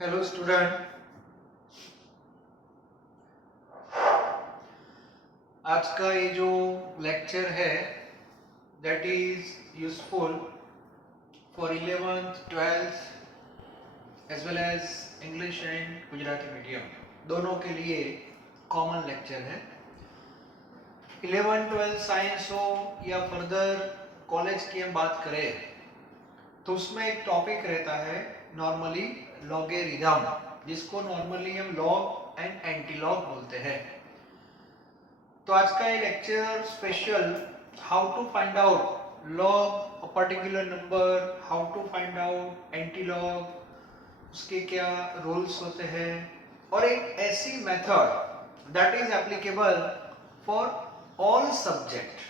Hello student. आज का ये जो लेक्चर है that is useful for 11th 12th as well as English and Gujarati medium दोनों के लिए कॉमन लेक्चर है। 11th 12th साइंस हो या फर्दर कॉलेज की हम बात करें तो उसमें एक टॉपिक रहता है नॉर्मली लॉगेरिथम, जिसको नॉर्मली हम लॉग एंड एंटीलॉग बोलते हैं। तो आज का ये lecture special how to find out log a particular number, how to find out anti log, उसके क्या रूल्स होते हैं और एक ऐसी method that is applicable for all subject.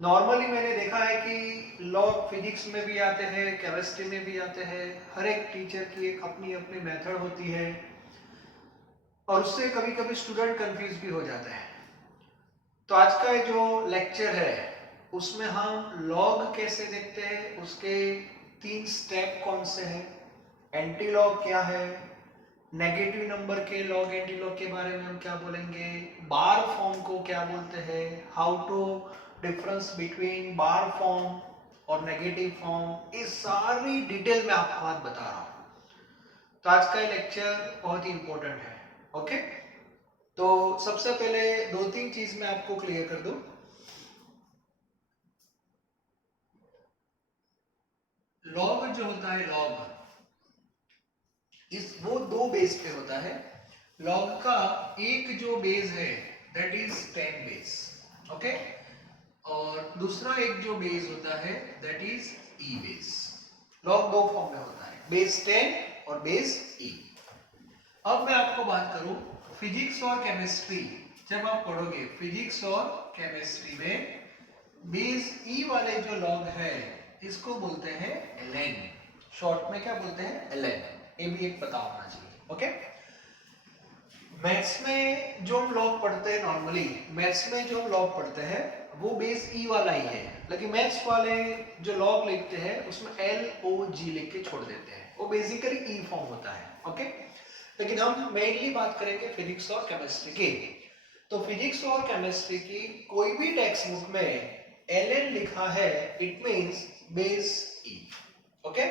Normally मैंने देखा है कि लॉग फिजिक्स में भी आते हैं, केमिस्ट्री में भी आते हैं। हर एक टीचर की एक अपनी अपनी मेथड होती है और उससे कभी कभी स्टूडेंट कंफ्यूज भी हो जाते हैं। तो आज का ये जो लेक्चर है उसमें हम लॉग कैसे देखते हैं, उसके 3 स्टेप कौन से हैं, एंटी लॉग क्या है, नेगेटिव नंबर के लॉग एंटी लॉग के बारे में हम क्या बोलेंगे, बार फॉर्म को क्या बोलते हैं, how to difference between bar form और नेगेटिव फॉर्म, ये सारी डिटेल में आपको आज बता रहा हूँ। तो आज का ये लेक्चर बहुत ही इंपॉर्टेंट है। ओके, तो सबसे पहले 2-3 चीज मैं आपको क्लियर कर दूं। लॉग जो होता है, लॉग इस वो 2 बेस पे होता है। लॉग का एक जो बेस है दैट इज 10 बेस, ओके, और दूसरा एक जो बेस होता है that is E base. Log 2 form में होता है, बेस 10 और बेस ई। अब मैं आपको बात करूं फिजिक्स और केमिस्ट्री, जब आप पढ़ोगे फिजिक्स और केमिस्ट्री में बेस ई वाले जो लॉग है इसको बोलते हैं एलएन। शॉर्ट में क्या बोलते हैं, एलएन। ये भी एक पता होना चाहिए। ओके, मैथ्स में जो हम लॉग पढ़ते हैं, नॉर्मली मैथ्स में जो हम लॉग पढ़ते हैं वो बेस ई वाला ही है, लेकिन मैथ्स वाले जो लॉग लिखते हैं उसमें एल ओ जी लिख के छोड़ देते हैं, वो बेसिकली ई फॉर्म होता है। ओके, लेकिन हम मेनली बात करेंगे फिजिक्स और केमिस्ट्री की। तो फिजिक्स और केमिस्ट्री की कोई भी टेक्स्ट बुक में एल एन लिखा है it means base E. Okay,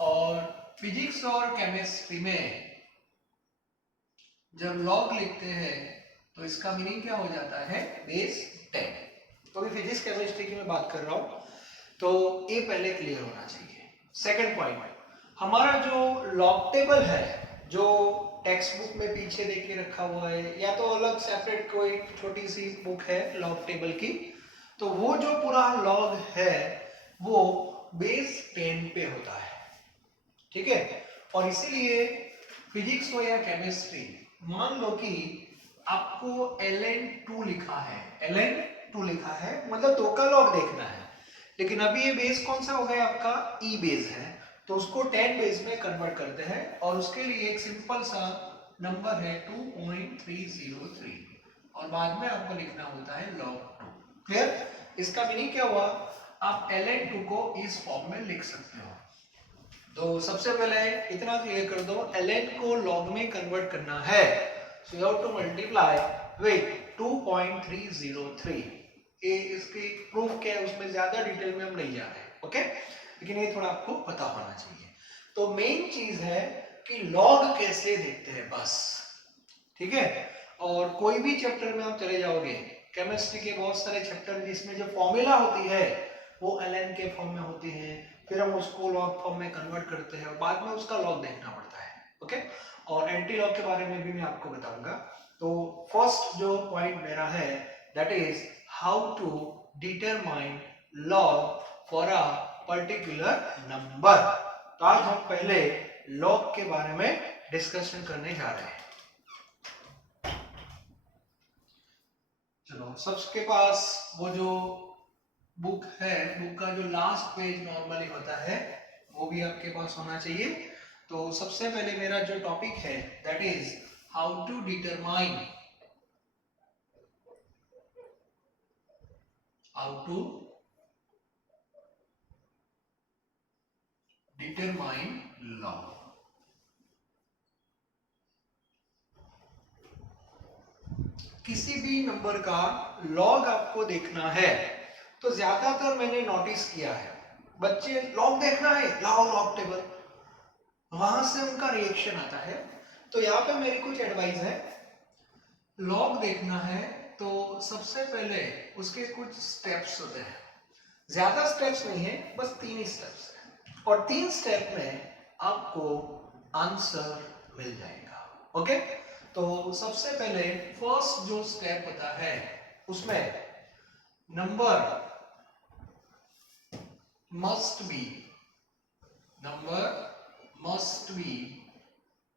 और फिजिक्स और केमिस्ट्री में जब लॉग लिखते हैं तो इसका मीनिंग क्या हो जाता है, बेस 10। तो अभी फिजिक्स केमिस्ट्री की मैं बात कर रहा हूं, तो ये पहले क्लियर होना चाहिए। सेकंड पॉइंट, हमारा जो लॉग टेबल है जो टेक्स्ट बुक में पीछे देख के रखा हुआ है या तो अलग सेपरेट कोई छोटी सी बुक है लॉग टेबल की, तो वो जो पूरा लॉग है वो बेस 10 पे होता है। ठीक है, और इसीलिए फिजिक्स हो या केमिस्ट्री, मान लो कि आपको ln2 लिखा है, ln2 लिखा है मतलब 2 का लॉग देखना है, लेकिन अभी ये बेस कौन सा हो गया आपका, ई बेस है, तो उसको 10 बेस में कन्वर्ट करते हैं और उसके लिए एक सिंपल सा नंबर है 2.303 और बाद में आपको लिखना होता है log2। क्लियर, इसका मीनिंग क्या हुआ, आप ln2 को इस फॉर्म में लिख सकते हो। तो सबसे पहले इतना क्लियर कर दो, ln को log में कन्वर्ट करना है, so you have to multiply with 2.303। ये इसकी प्रूफ क्या है उसमें ज्यादा डिटेल में हम नहीं जा रहे, ओके, लेकिन ये थोड़ा आपको पता होना चाहिए। तो मेन चीज है कि log कैसे देखते हैं बस, ठीक है। और कोई भी चैप्टर में आप चले जाओगे, केमिस्ट्री के बहुत सारे चैप्टर जिसमें जो फॉर्मूला होती है वो ln के फॉर्म में होती है, फिर हम उसको लॉग फॉर्म में कन्वर्ट करते हैं और बाद में उसका लॉग देखना पड़ता है। ओके, और एंटी लॉग के बारे में भी मैं आपको बताऊंगा। तो फर्स्ट जो पॉइंट मेरा है that is how to determine log for a particular number. तो आज हम पहले लॉग के बारे में डिस्कशन करने जा रहे हैं। चलो, सबके पास वो जो बुक है, बुक का जो लास्ट पेज नॉर्मली होता है वो भी आपके पास होना चाहिए। तो सबसे पहले मेरा जो टॉपिक है that is how to determine, how to determine log. किसी भी नंबर का लॉग आपको देखना है तो ज्यादातर मैंने नोटिस किया है बच्चे लॉग देखना है, लाओ लॉग टेबल, वहां से उनका रिएक्शन आता है। तो यहाँ पे मेरी कुछ एडवाइस है। लॉग देखना है तो सबसे पहले उसके कुछ स्टेप्स होते हैं, ज्यादा स्टेप्स नहीं है, बस 3 ही स्टेप्स है और 3 स्टेप में आपको आंसर मिल जाएगा। ओके, तो सबसे पहले फर्स्ट जो स्टेप होता है उसमें number must be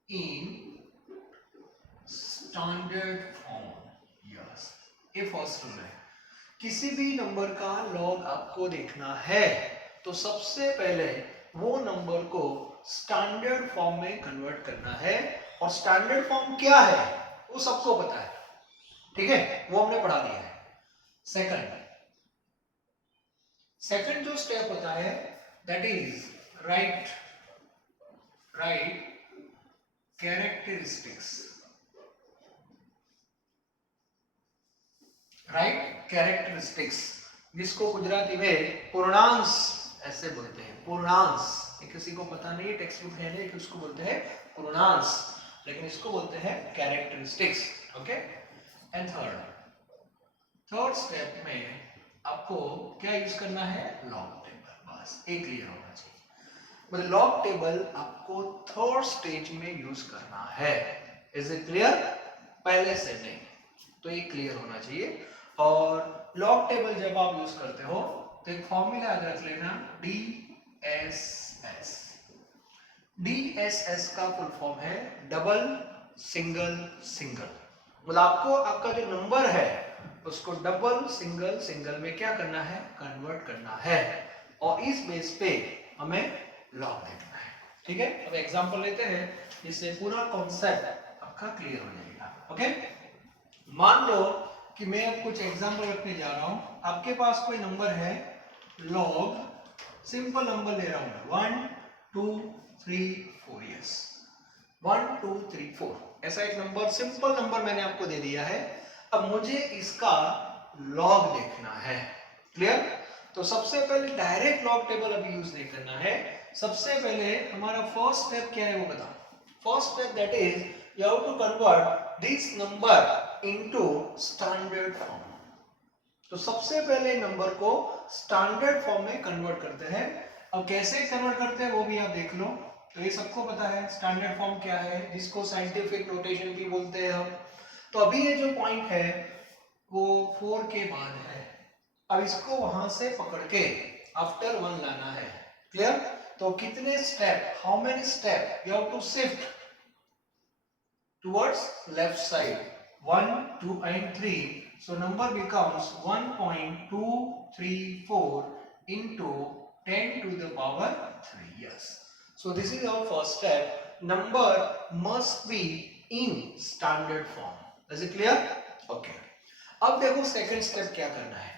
in standard form. Yes, ये फर्स्ट रूल है। किसी भी नंबर का लॉग आपको देखना है तो सबसे पहले वो नंबर को स्टैंडर्ड फॉर्म में कन्वर्ट करना है और स्टैंडर्ड फॉर्म क्या है वो सबको पता है, ठीक है, वो हमने पढ़ा दिया है। सेकंड जो स्टेप होता है दैट इज राइट कैरेक्टरिस्टिक्स। जिसको गुजराती में पूर्णांश ऐसे बोलते हैं। पूर्णांश किसी को पता नहीं है, टेक्स्ट बुक है नहीं कि उसको बोलते हैं पूर्णांश, लेकिन इसको बोलते हैं characteristics. Okay, and third step में आपको क्या यूज करना है, लॉग टेबल। बस एक क्लियर होना चाहिए, मतलब लॉग टेबल आपको थर्ड स्टेज में यूज करना है। Is it clear? पहले से नहीं, तो ये क्लियर होना चाहिए। और लॉग टेबल जब आप यूज करते हो तो एक फॉर्मूला याद रख लेना, DSS। DSS का फुल फॉर्म है डबल सिंगल सिंगल। मतलब आपको आपका जो नंबर है उसको डबल सिंगल सिंगल में क्या करना है, कन्वर्ट करना है, और इस बेस पे हमें लॉग देखना है। ठीक है, अब एग्जांपल लेते हैं जिससे पूरा कॉन्सेप्ट आपका क्लियर हो जाएगा। ओके, मान लो कि मैं अब कुछ एग्जांपल रखने जा रहा हूं। आपके पास कोई नंबर है, लॉग सिंपल नंबर ले रहा हूं 1 2 3 4। यस, 1 2 3 4 ऐसा एक नंबर, सिंपल नंबर मैंने आपको दे दिया है। अब मुझे इसका लॉग देखना है। क्लियर? तो सबसे पहले डायरेक्ट लॉग टेबल अभी यूज नहीं करना है। सबसे पहले हमारा फर्स्ट स्टेप क्या है वो बताओ। First step that is you have to convert this number into standard form. तो सबसे पहले नंबर को स्टैंडर्ड फॉर्म में कन्वर्ट करते हैं। अब कैसे कन्वर्ट करते हैं वो भी आप देख लो। तो ये सबको पता है स्टैंडर्ड फॉर्म क्या है, जिसको साइंटिफिक नोटेशन भी बोलते हैं हम। तो अभी ये जो पॉइंट है वो 4 के बाद है। अब इसको वहां से पकड़ के आफ्टर 1 लाना है। क्लियर? तो कितने स्टेप, how many step you have to shift towards left side, 1 2 and 3, so number becomes 1.234 into 10 to the power 3. Yes, so this is our first step. Number must be in standard form. Is it clear? Okay, अब देखो second step क्या करना है,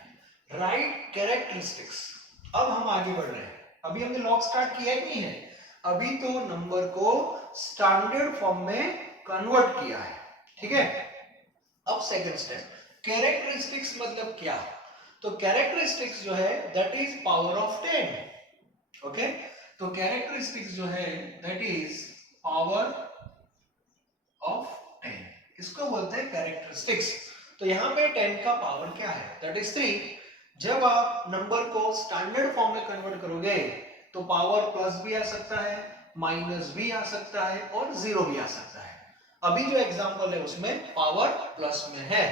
right characteristics. अब हम आगे बढ़ रहे हैं, अभी हमने लॉग स्टार्ट किया ही नहीं है, अभी तो नंबर को स्टैंडर्ड फॉर्म में कन्वर्ट किया है। ठीक है, अब सेकंड स्टेप कैरेक्टरिस्टिक्स मतलब क्या, तो कैरेक्टरिस्टिक्स जो है that is power of 10। Okay, तो कैरेक्टरिस्टिक्स जो है दैट इज पावर ऑफ 10, इसको बोलते हैं कैरेक्टरिस्टिक्स। तो यहां पे 10 का पावर क्या है, दैट इज 3। जब आप नंबर को स्टैंडर्ड फॉर्म में कन्वर्ट करोगे तो पावर प्लस भी आ सकता है, माइनस भी आ सकता है और जीरो भी आ सकता है। अभी जो एग्जांपल है उसमें पावर प्लस में है,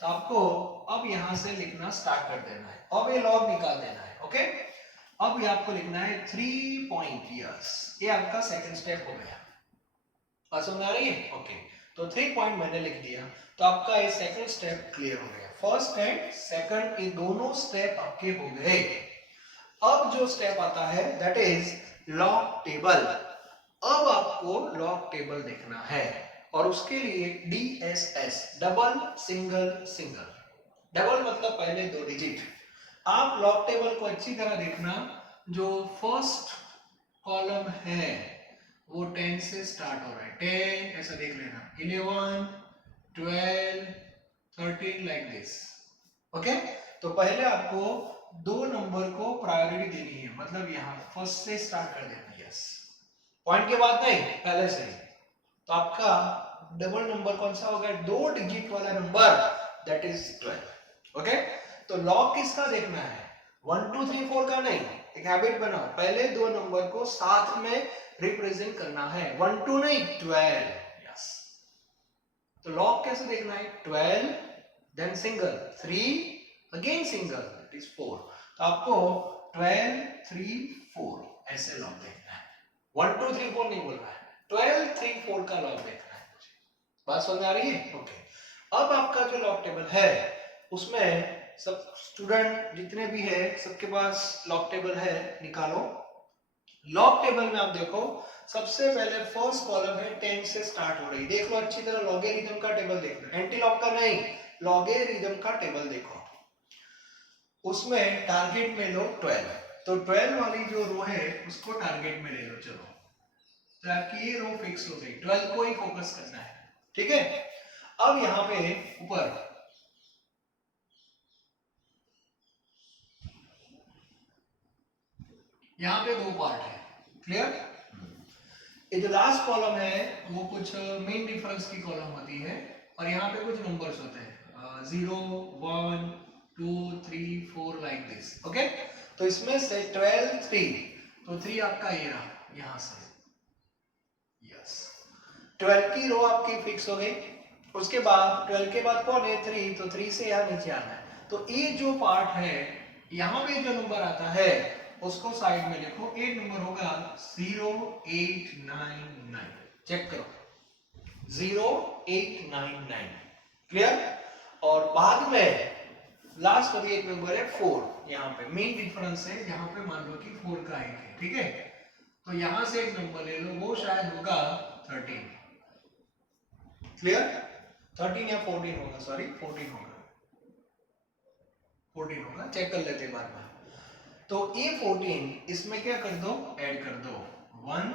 तो आपको अब यहां से लिखना स्टार्ट कर देना है, अब ये लॉग निकाल देना है। ओके, अब ये आपको लिखना है 3 पॉइंट। यस, ये आपका सेकंड स्टेप हो गया। बात समझ आ रही है? ओके, तो 3 पॉइंट मैंने लिख दिया, तो आपका ये सेकंड स्टेप क्लियर हो गया। फर्स्ट एंड सेकंड ये दोनों स्टेप आपके हो गए। अब जो स्टेप आता है दैट इज लॉग टेबल। अब आपको लॉग टेबल देखना है और उसके लिए DSS, double single single. Double मतलब पहले 2 डिजिट। आप लॉग टेबल को अच्छी तरह देखना, जो फर्स्ट कॉलम है वो 10 से स्टार्ट हो रहा है, 10 ऐसा देख लेना, 11 12 13 लाइक दिस। ओके, तो पहले आपको दो नंबर को प्रायोरिटी देनी है, मतलब यहाँ फर्स्ट से स्टार्ट कर देना। यस, पॉइंट के बाद नहीं, पहले से ही। तो आपका डबल नंबर कौन सा होगा? 2 डिजिट वाला नंबर, दैट इज 12। ओके, तो लॉग किसका देखना है? 1 2 3 4 का नहीं। एक हैबिट बनाओ, पहले दो नंबर को साथ में रिप्रेजेंट करना है, 1 2 नहीं, 12। यस, तो लॉग कैसे देखना है? 12 then single, 3 again single, that is 4। तो आपको 12 3 4 ऐसे लॉग देखना है, 1 2 3 4 नहीं बोल रहा है, 12 3 4 का लॉग देखना है मुझे। बात समझ आ रही है? ओके, अब आपका जो लॉग टेबल है उसमें सब स्टूडेंट जितने भी है सबके पास लॉग टेबल है, निकालो। लॉग टेबल में आप देखो, सबसे पहले फर्स्ट कॉलम है 10 से स्टार्ट हो रही, देख लो अच्छी तरह, लॉगरिथम का टेबल देखना, एंटी लॉग का नहीं, लॉगरिथम का टेबल देखो। उसमें टारगेट में लो 12, तो 12 वाली जो रो है उसको टारगेट में ले लो। चलो, तो आपकी ये रो फिक्स हो गई, 12 को ही फोकस करना है, ठीक है। अब यहाँ पे ऊपर यहाँ पे दो पार्ट है, क्लियर। ये जो लास्ट कॉलम है वो कुछ मेन डिफरेंस की कॉलम होती है, और यहाँ पे कुछ नंबर्स होते हैं, 0 1 2 3 4 लाइक दिस। ओके, तो इसमें से 12 3, तो 3 आपका ये रहा यहाँ से। यस, 12 की रो आपकी फिक्स हो गई। उसके बाद 12 के बाद कौन है? 3, तो 3 से यहाँ नीचे आना है। तो ये जो पार्ट है, यहाँ पे जो नंबर आता है उसको साइड में लिखो, 8 नंबर होगा 0 8 9 9। चेक करो, 0 8 9 9, क्लियर। और बाद में लास्ट अभी एक नंबर है 4, यहाँ पे मेन डिफरेंस है, यहाँ पे मान लो कि 4 का 1 है, ठीक है। तो यहां से एक नंबर ले लो, वो शायद होगा 13, क्लियर। 13 या 14 होगा, सॉरी 14 होगा, 14 होगा, चेक कर लेते हैं बाद में। तो ये 14 इसमें क्या कर दो? ऐड कर दो 1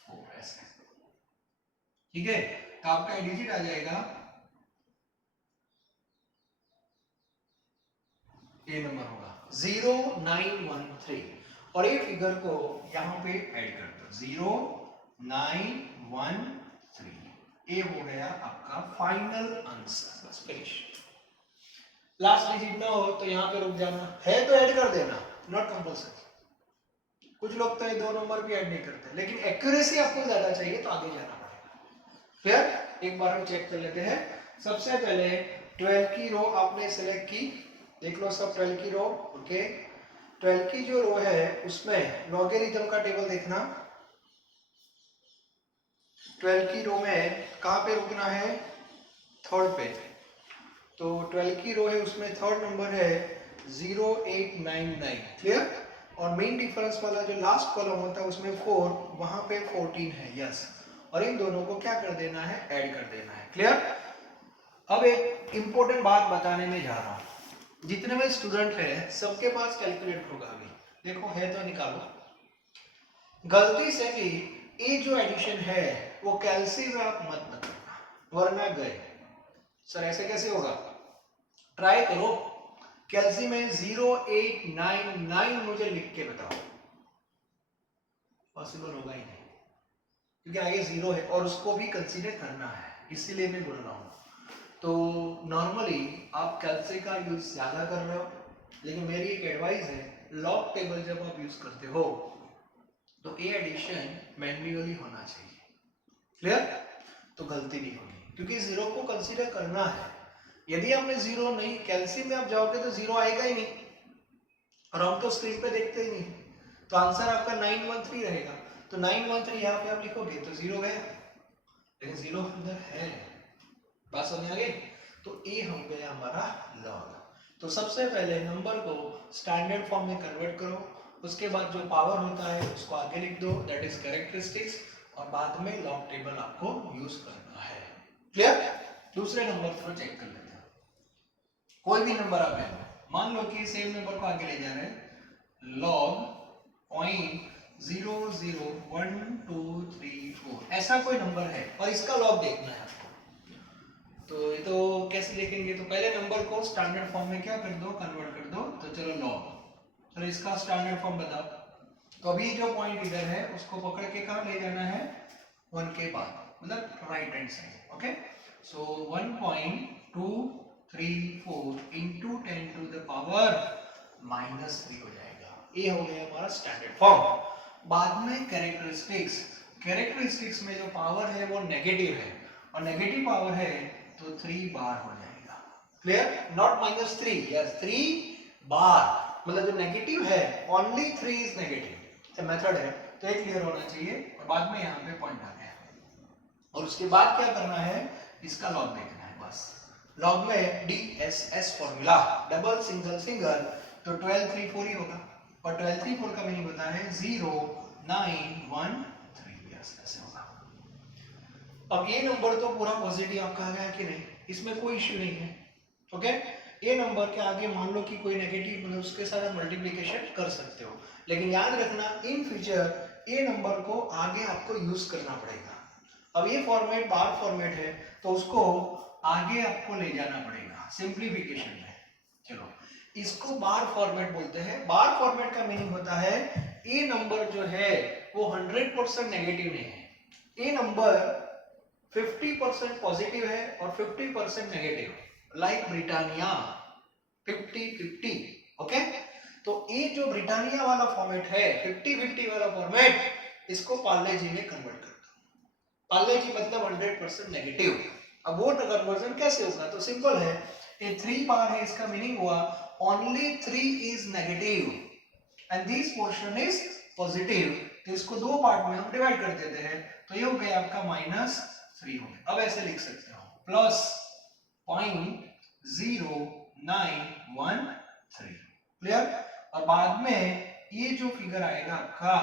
4 ऐसे, ठीक है। तो आपका डिजिट आ जाएगा, ये नंबर होगा 0913, और ये फिगर को यहां पे ऐड कर दो 0913, ये हो गया आपका फाइनल आंसर, बस फिनिश। लास्ट डिजिट ना हो तो यहाँ पे रुक जाना, है तो ऐड कर देना, नॉट कंपल्सरी। कुछ लोग तो ये दो नंबर भी ऐड नहीं करते, लेकिन एक्यूरेसी आपको ज्यादा चाहिए तो आगे जाना पड़ेगा, क्लियर। एक बार हम चेक कर लेते हैं। सबसे पहले 12 की रो आपने सिलेक्ट की, देख लो सब 12 की रो, ओके। 12 की जो रो है उसमें लॉगरिथम का टेबल देखना। 12 की रो में कहाँ पे रुकना है? थर्ड पे। तो 12 की रो है उसमें थर्ड नंबर है 0899, क्लियर। और मेन डिफरेंस वाला जो लास्ट कॉलम होता है उसमें 4, वहां पे 14 है, यस। और इन दोनों को क्या कर देना है? ऐड कर देना है, क्लियर। अब एक इंपॉर्टेंट बात बताने में जा रहा हूं, जितने भी स्टूडेंट है सबके पास कैलकुलेटर होगा, अभी देखो है तो निकालो। गलती से भी ये जो एडिशन है वो कैलसी में आप मत करना, वरना गए। सर ऐसे कैसे होगा? ट्राई करो, कैलसी में 0899 मुझे लिख के बताओ, पॉसिबल होगा ही नहीं, क्योंकि आगे 0 है और उसको भी कंसीडर करना है, इसीलिए मैं बोल रहा हूँ। तो नॉर्मली आप कैलसी का यूज ज्यादा कर रहे हो, लेकिन मेरी एक एडवाइस है, लॉग टेबल जब आप यूज करते हो तो ये एडिशन मैन्युअली होना चाहिए, क्लियर। तो गलती नहीं होगी, क्योंकि 0 को कंसीडर करना है। यदि आपने 0 नहीं, कैलसी में आप जाओगे तो 0 आएगा ही नहीं, और हम तो स्क्रीन पे देखते ही नहीं, तो आंसर आपका 913 रहेगा। तो 913 यहाँ पे आप लिखोगे तो 0 गया, लेकिन 0 अंदर है, बात समझ आ गई। तो ये हो गया हमारा लॉग। तो सबसे पहले नंबर को स्टैंडर्ड फॉर्म में कन्वर्ट करो, उसके बाद जो पावर होता है उसको आगे लिख दो, दैट इज कैरेक्टरिस्टिक्स, और बाद में लॉग टेबल आपको यूज करना है, क्लियर। दूसरे नंबर को चेक कर लेते हैं, कोई भी नंबर आप ले लो, मान लो कि सेम नंबर को आगे ले जा रहे हैं, log 0.001234 ऐसा कोई नंबर है और इसका लॉग देखना है आपको। तो ये तो कैसे लिखेंगे, तो पहले नंबर को स्टैंडर्ड फॉर्म में क्या कर दो, कन्वर्ट कर दो। तो चलो लॉग, चलो इसका स्टैंडर्ड फॉर्म बताओ। तो अभी जो पॉइंट इधर है उसको पकड़ के कहाँ ले जाना है, 1 के बाद, मतलब right hand side. Okay, so 1.234 into 10 to the power -3 हो जाएगा। ये हो गया हमारा स्टैंडर्ड फॉर्म। बाद में कैरेक्टरिस्टिक्स, कैरेक्टरिस्टिक्स में जो पावर है वो नेगेटिव है, और नेगेटिव पावर है तो 3 बार हो जाएगा। क्लियर, नॉट -3, यस 3 बार, मतलब जो नेगेटिव है ओनली 3 इज नेगेटिव। मेथड है तो ये क्लियर होना चाहिए। और बाद में यहाँ पे पॉइंट आ गया, और उसके बाद क्या करना है, इसका लॉग देखना है बस। लॉग में DSS formula, double single single, तो 1234 ही होगा, और 1234 का मीनिंग होता है 0913, यस ऐसे होगा। अब ये नंबर तो पूरा पॉजिटिव आपका आ गया कि नहीं, इसमें कोई इश्यू नहीं है। ओके, ये नंबर के आगे मान लो कि कोई नेगेटिव, मतलब उसके साथ मल्टीप्लिकेशन कर सकते हो, लेकिन याद रखना इन फ्यूचर ये नंबर को आगे आपको यूज करना पड़ेगा। अब ये फॉर्मेट बार फॉर्मेट है, तो उसको आगे आपको ले जाना पड़ेगा सिंप्लीफिकेशन में। चलो, इसको बार फॉर्मेट बोलते हैं। बार फॉर्मेट का मीनिंग होता है ये नंबर जो है वो 100% नेगेटिव नहीं है, ये नंबर 50% पॉजिटिव है और 50% नेगेटिव, लाइक ब्रिटानिया 50-50। ओके, तो ये जो ब्रिटानिया वाला फॉर्मेट है 50-50 वाला फॉर्मेट, इसको पार्ले जी में कन्वर्ट कर दो। पार्ले जी मतलब 100% नेगेटिव। अब वो कन्वर्जन कैसे होगा, तो सिंपल है, ये 3 बार है, इसका मीनिंग हुआ only 3 is negative and this portion is positive. तो इसको 2 पार्ट में हम डिवाइड कर देते हैं, तो ये हो गया आपका -3 हो गया। अब ऐसे लिख सकते हो +0.0913। क्लियर, और बाद में ये जो फिगर आएगा आपका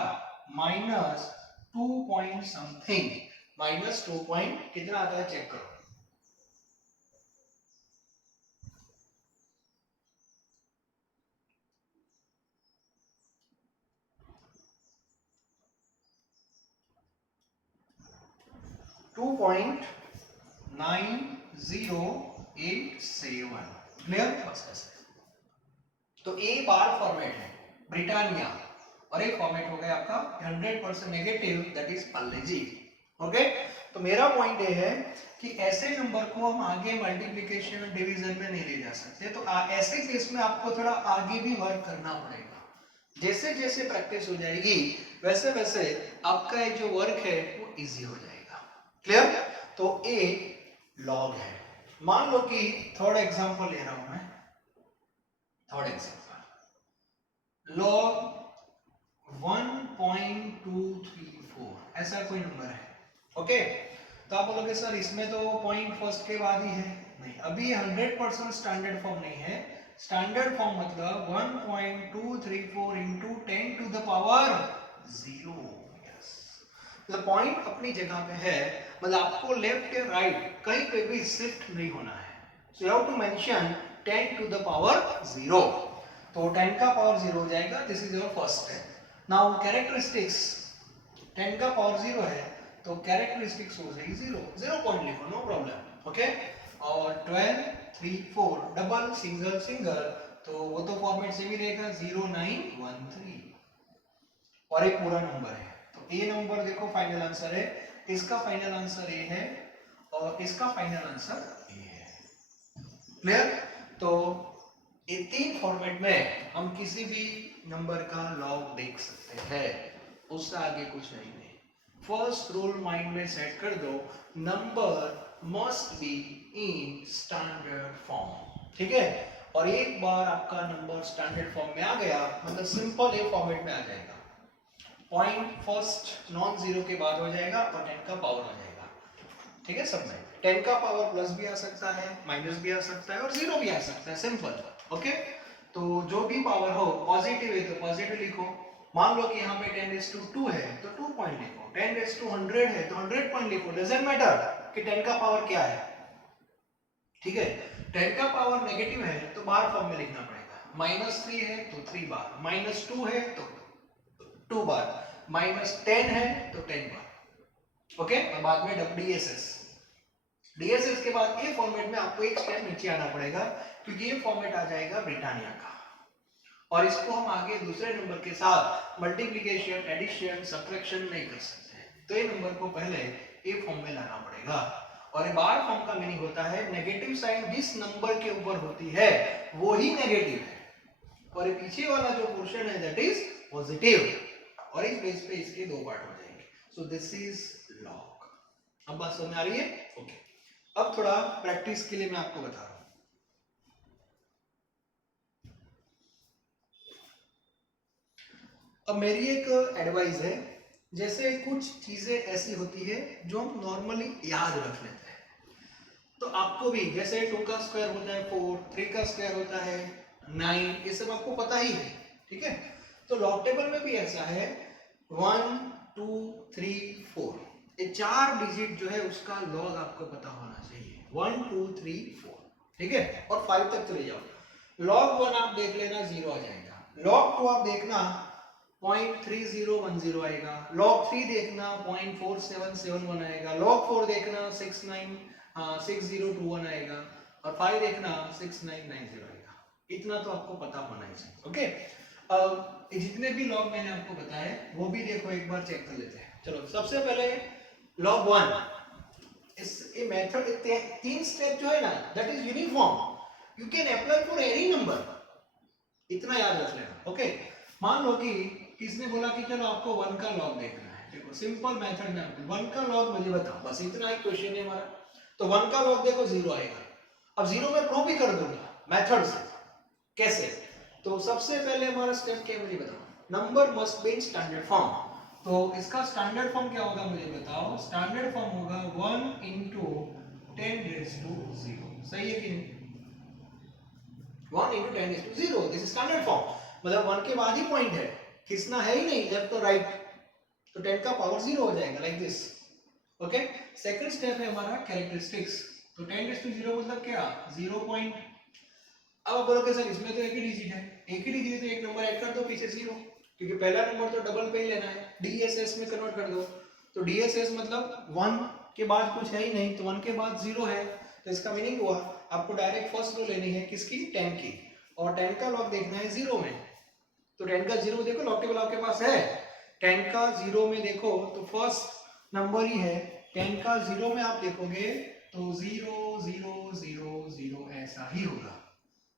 -2 पॉइंट समथिंग, -2 पॉइंट कितना आता है चेक करो। $2.9087। क्लियर, बस ऐसे। तो ए बार फॉर्मेट है ब्रिटानिया, और एक फॉर्मेट हो गया आपका 100% negative, that is Parle G. Okay, तो मेरा पॉइंट ये है कि ऐसे नंबर को हम आगे मल्टीप्लिकेशन और डिवीजन में नहीं ले जा सकते, तो ऐसे केस में आपको थोड़ा आगे भी वर्क करना पड़ेगा। जैसे जैसे प्रैक्टिस हो जाएगी वैसे वैसे आपका ये जो वर्क है वो इजी हो जाएगा। क्लियर, तो ए लॉग है। मान लो कि थर्ड एग्जांपल ले रहा हूं मैं, थर्ड एग्जांपल लॉग 1.234 ऐसा कोई नंबर है। ओके, तो आप बोलोगे सर इसमें तो पॉइंट फर्स्ट के बाद ही है, नहीं, अभी 100% स्टैंडर्ड फॉर्म नहीं है। स्टैंडर्ड फॉर्म मतलब 1.234 into 10 to the power 0। Yes, मतलब पॉइंट अपनी जगह पे है, मतलब आपको लेफ्ट या राइट कहीं पे भी शिफ्ट नहीं होना है। So you have to mention 10 to the power 0, तो 10 का पावर 0 हो जाएगा। This is your first step. Now characteristics, 10 का पावर 0 है तो कैरेक्टरिस्टिक्स हो जाएगी 0 पॉइंट लिखो, नो प्रॉब्लम। ओके, और 12 3 4 डबल सिंगल सिंगल, तो वो तो फॉर्मेट से भी रहेगा 0913, और एक पूरा नंबर है। तो ए नंबर देखो फाइनल आंसर है, इसका फाइनल आंसर ए है, और इसका फाइनल आंसर ए है। क्लियर, तो ये 3 फॉर्मेट में हम किसी भी नंबर का लॉग देख सकते हैं, उससे आगे कुछ नहीं। फर्स्ट रूल माइंड में सेट कर दो, number must be in standard form. ठीक है, और एक बार आपका नंबर स्टैंडर्ड फॉर्म में आ गया मतलब सिंपल ए फॉर्मेट में आ जाएगा। पॉइंट फर्स्ट नॉन जीरो के बाद हो जाएगा और 10 का पावर हो जाएगा। ठीक है, सब में 10 का पावर प्लस भी आ सकता है, माइनस भी आ सकता है, और 0 भी आ सकता है, सिंपल। ओके, तो जो भी पावर हो, पॉजिटिव है तो पॉजिटिव लिखो। मान लो कि यहाँ पे 10⁻2 है तो 2 पॉइंट लिखो, 10⁻100 है तो 100 पॉइंट लिखो, डजंट मैटर कि 10 का पावर क्या है। ठीक है, 10 का पावर नेगेटिव है तो बार फॉर्म में लिखना पड़ेगा, -3 है तो 3 बार, -2 है तो 2 बार, -10 है तो 10 बार। ओके, और बाद में DSS डीएसएस के बाद ए फॉर्मेट में आपको एक स्टेप नीचे आना पड़ेगा, क्योंकि ये फॉर्मेट आ जाएगा ब्रिटानिया का, और इसको हम आगे दूसरे नंबर के साथ मल्टीप्लिकेशन, एडिशन, सब्ट्रैक्शन नहीं कर सकते। तो ये नंबर को पहले ए फॉर्म में लाना पड़ेगा। और ये बार फॉर्म का मीनिंग होता है नेगेटिव साइन जिस नंबर के ऊपर होती है वो ही नेगेटिव है, और ये पीछे वाला जो पोर्शन है दैट इज पॉजिटिव, और इस बेस पे इसके दो पार्ट हो जाएंगे। So this is log. अब बात समझ में आ रही है? ओके। अब थोड़ा प्रैक्टिस के लिए मैं आपको बता रहा हूं। अब मेरी एक एडवाइस है, जैसे कुछ चीजें ऐसी होती है जो हम नॉर्मली याद रख लेते हैं, तो आपको भी जैसे 2 का स्क्वायर होता है 4, 3 का स्क्वायर होता है 9, ये सब आपको पता ही है, ठीक है। तो लॉग टेबल में भी ऐसा है 1 2 3 4, ये 4 डिजिट जो है उसका लॉग आपको पता होना चाहिए। 1 2 3 4, ठीक है, और 5 तक चले जाओ। लॉग 1 आप देख लेना 0 आ जाएगा, लॉग 2 आप देखना 0.3010 आएगा, log 3 देखना 0.4771 आएगा, log 4 देखना 6021 आएगा, और 5 देखना 6990 आएगा। इतना तो आपको पता होना ही चाहिए, ओके। अब जितने भी log मैंने आपको बताए वो भी देखो, एक बार चेक कर लेते हैं। चलो सबसे पहले log 1, इस ये मेथड 3 स्टेप जो है ना that is uniform, you can apply for any number, इतना याद रख लेना, ओके। मान लो कि किसने बोला कि चलो आपको 1 का लॉग देखना है, देखो सिंपल मेथड में आपको 1 का लॉग मुझे बताओ, बस इतना ही क्वेश्चन है हमारा। तो 1 का लॉग देखो 0 आएगा। अब 0 में प्रूव भी कर दूंगा मेथड से। कैसे? तो सबसे पहले हमारा स्टेप क्या है मुझे बताओ, number must be in standard form. तो इसका स्टैंडर्ड फॉर्म क्या होगा मुझे बताओ। स्टैंडर्ड फॉर्म होगा 1 into 10⁻�0, सही है कि नहीं? 1 into 10⁻�0, this is standard form, मतलब 1 के बाद ही पॉइंट है, खींचना है ही नहीं लेफ्ट और राइट, तो 10 का पावर 0 हो जाएगा like this, okay. Second step है हमारा कैरेक्टरिस्टिक्स। तो 10⁻�0 मतलब क्या, 0 पॉइंट। अब आप बोलोगे सर इसमें तो एक ही डिजिट है, एक ही डिजिट है तो एक नंबर ऐड कर दो पीछे 0, क्योंकि पहला नंबर तो डबल पे ही लेना है, डीएसएस में कन्वर्ट कर दो। तो डीएसएस मतलब 1 के बाद कुछ है ही नहीं, तो 1 के बाद 0 है, तो इसका मीनिंग हुआ आपको डायरेक्ट फर्स्ट रो लेनी है किसकी, 10 की, और 10 का लॉग देखना है 0 में। तो 10 का 0 देखो लॉग टेबल आपके पास है, 10 का 0 में देखो तो फर्स्ट नंबर ही है, 10 का 0 में आप देखोगे तो 0 0 0 0 ऐसा ही होगा,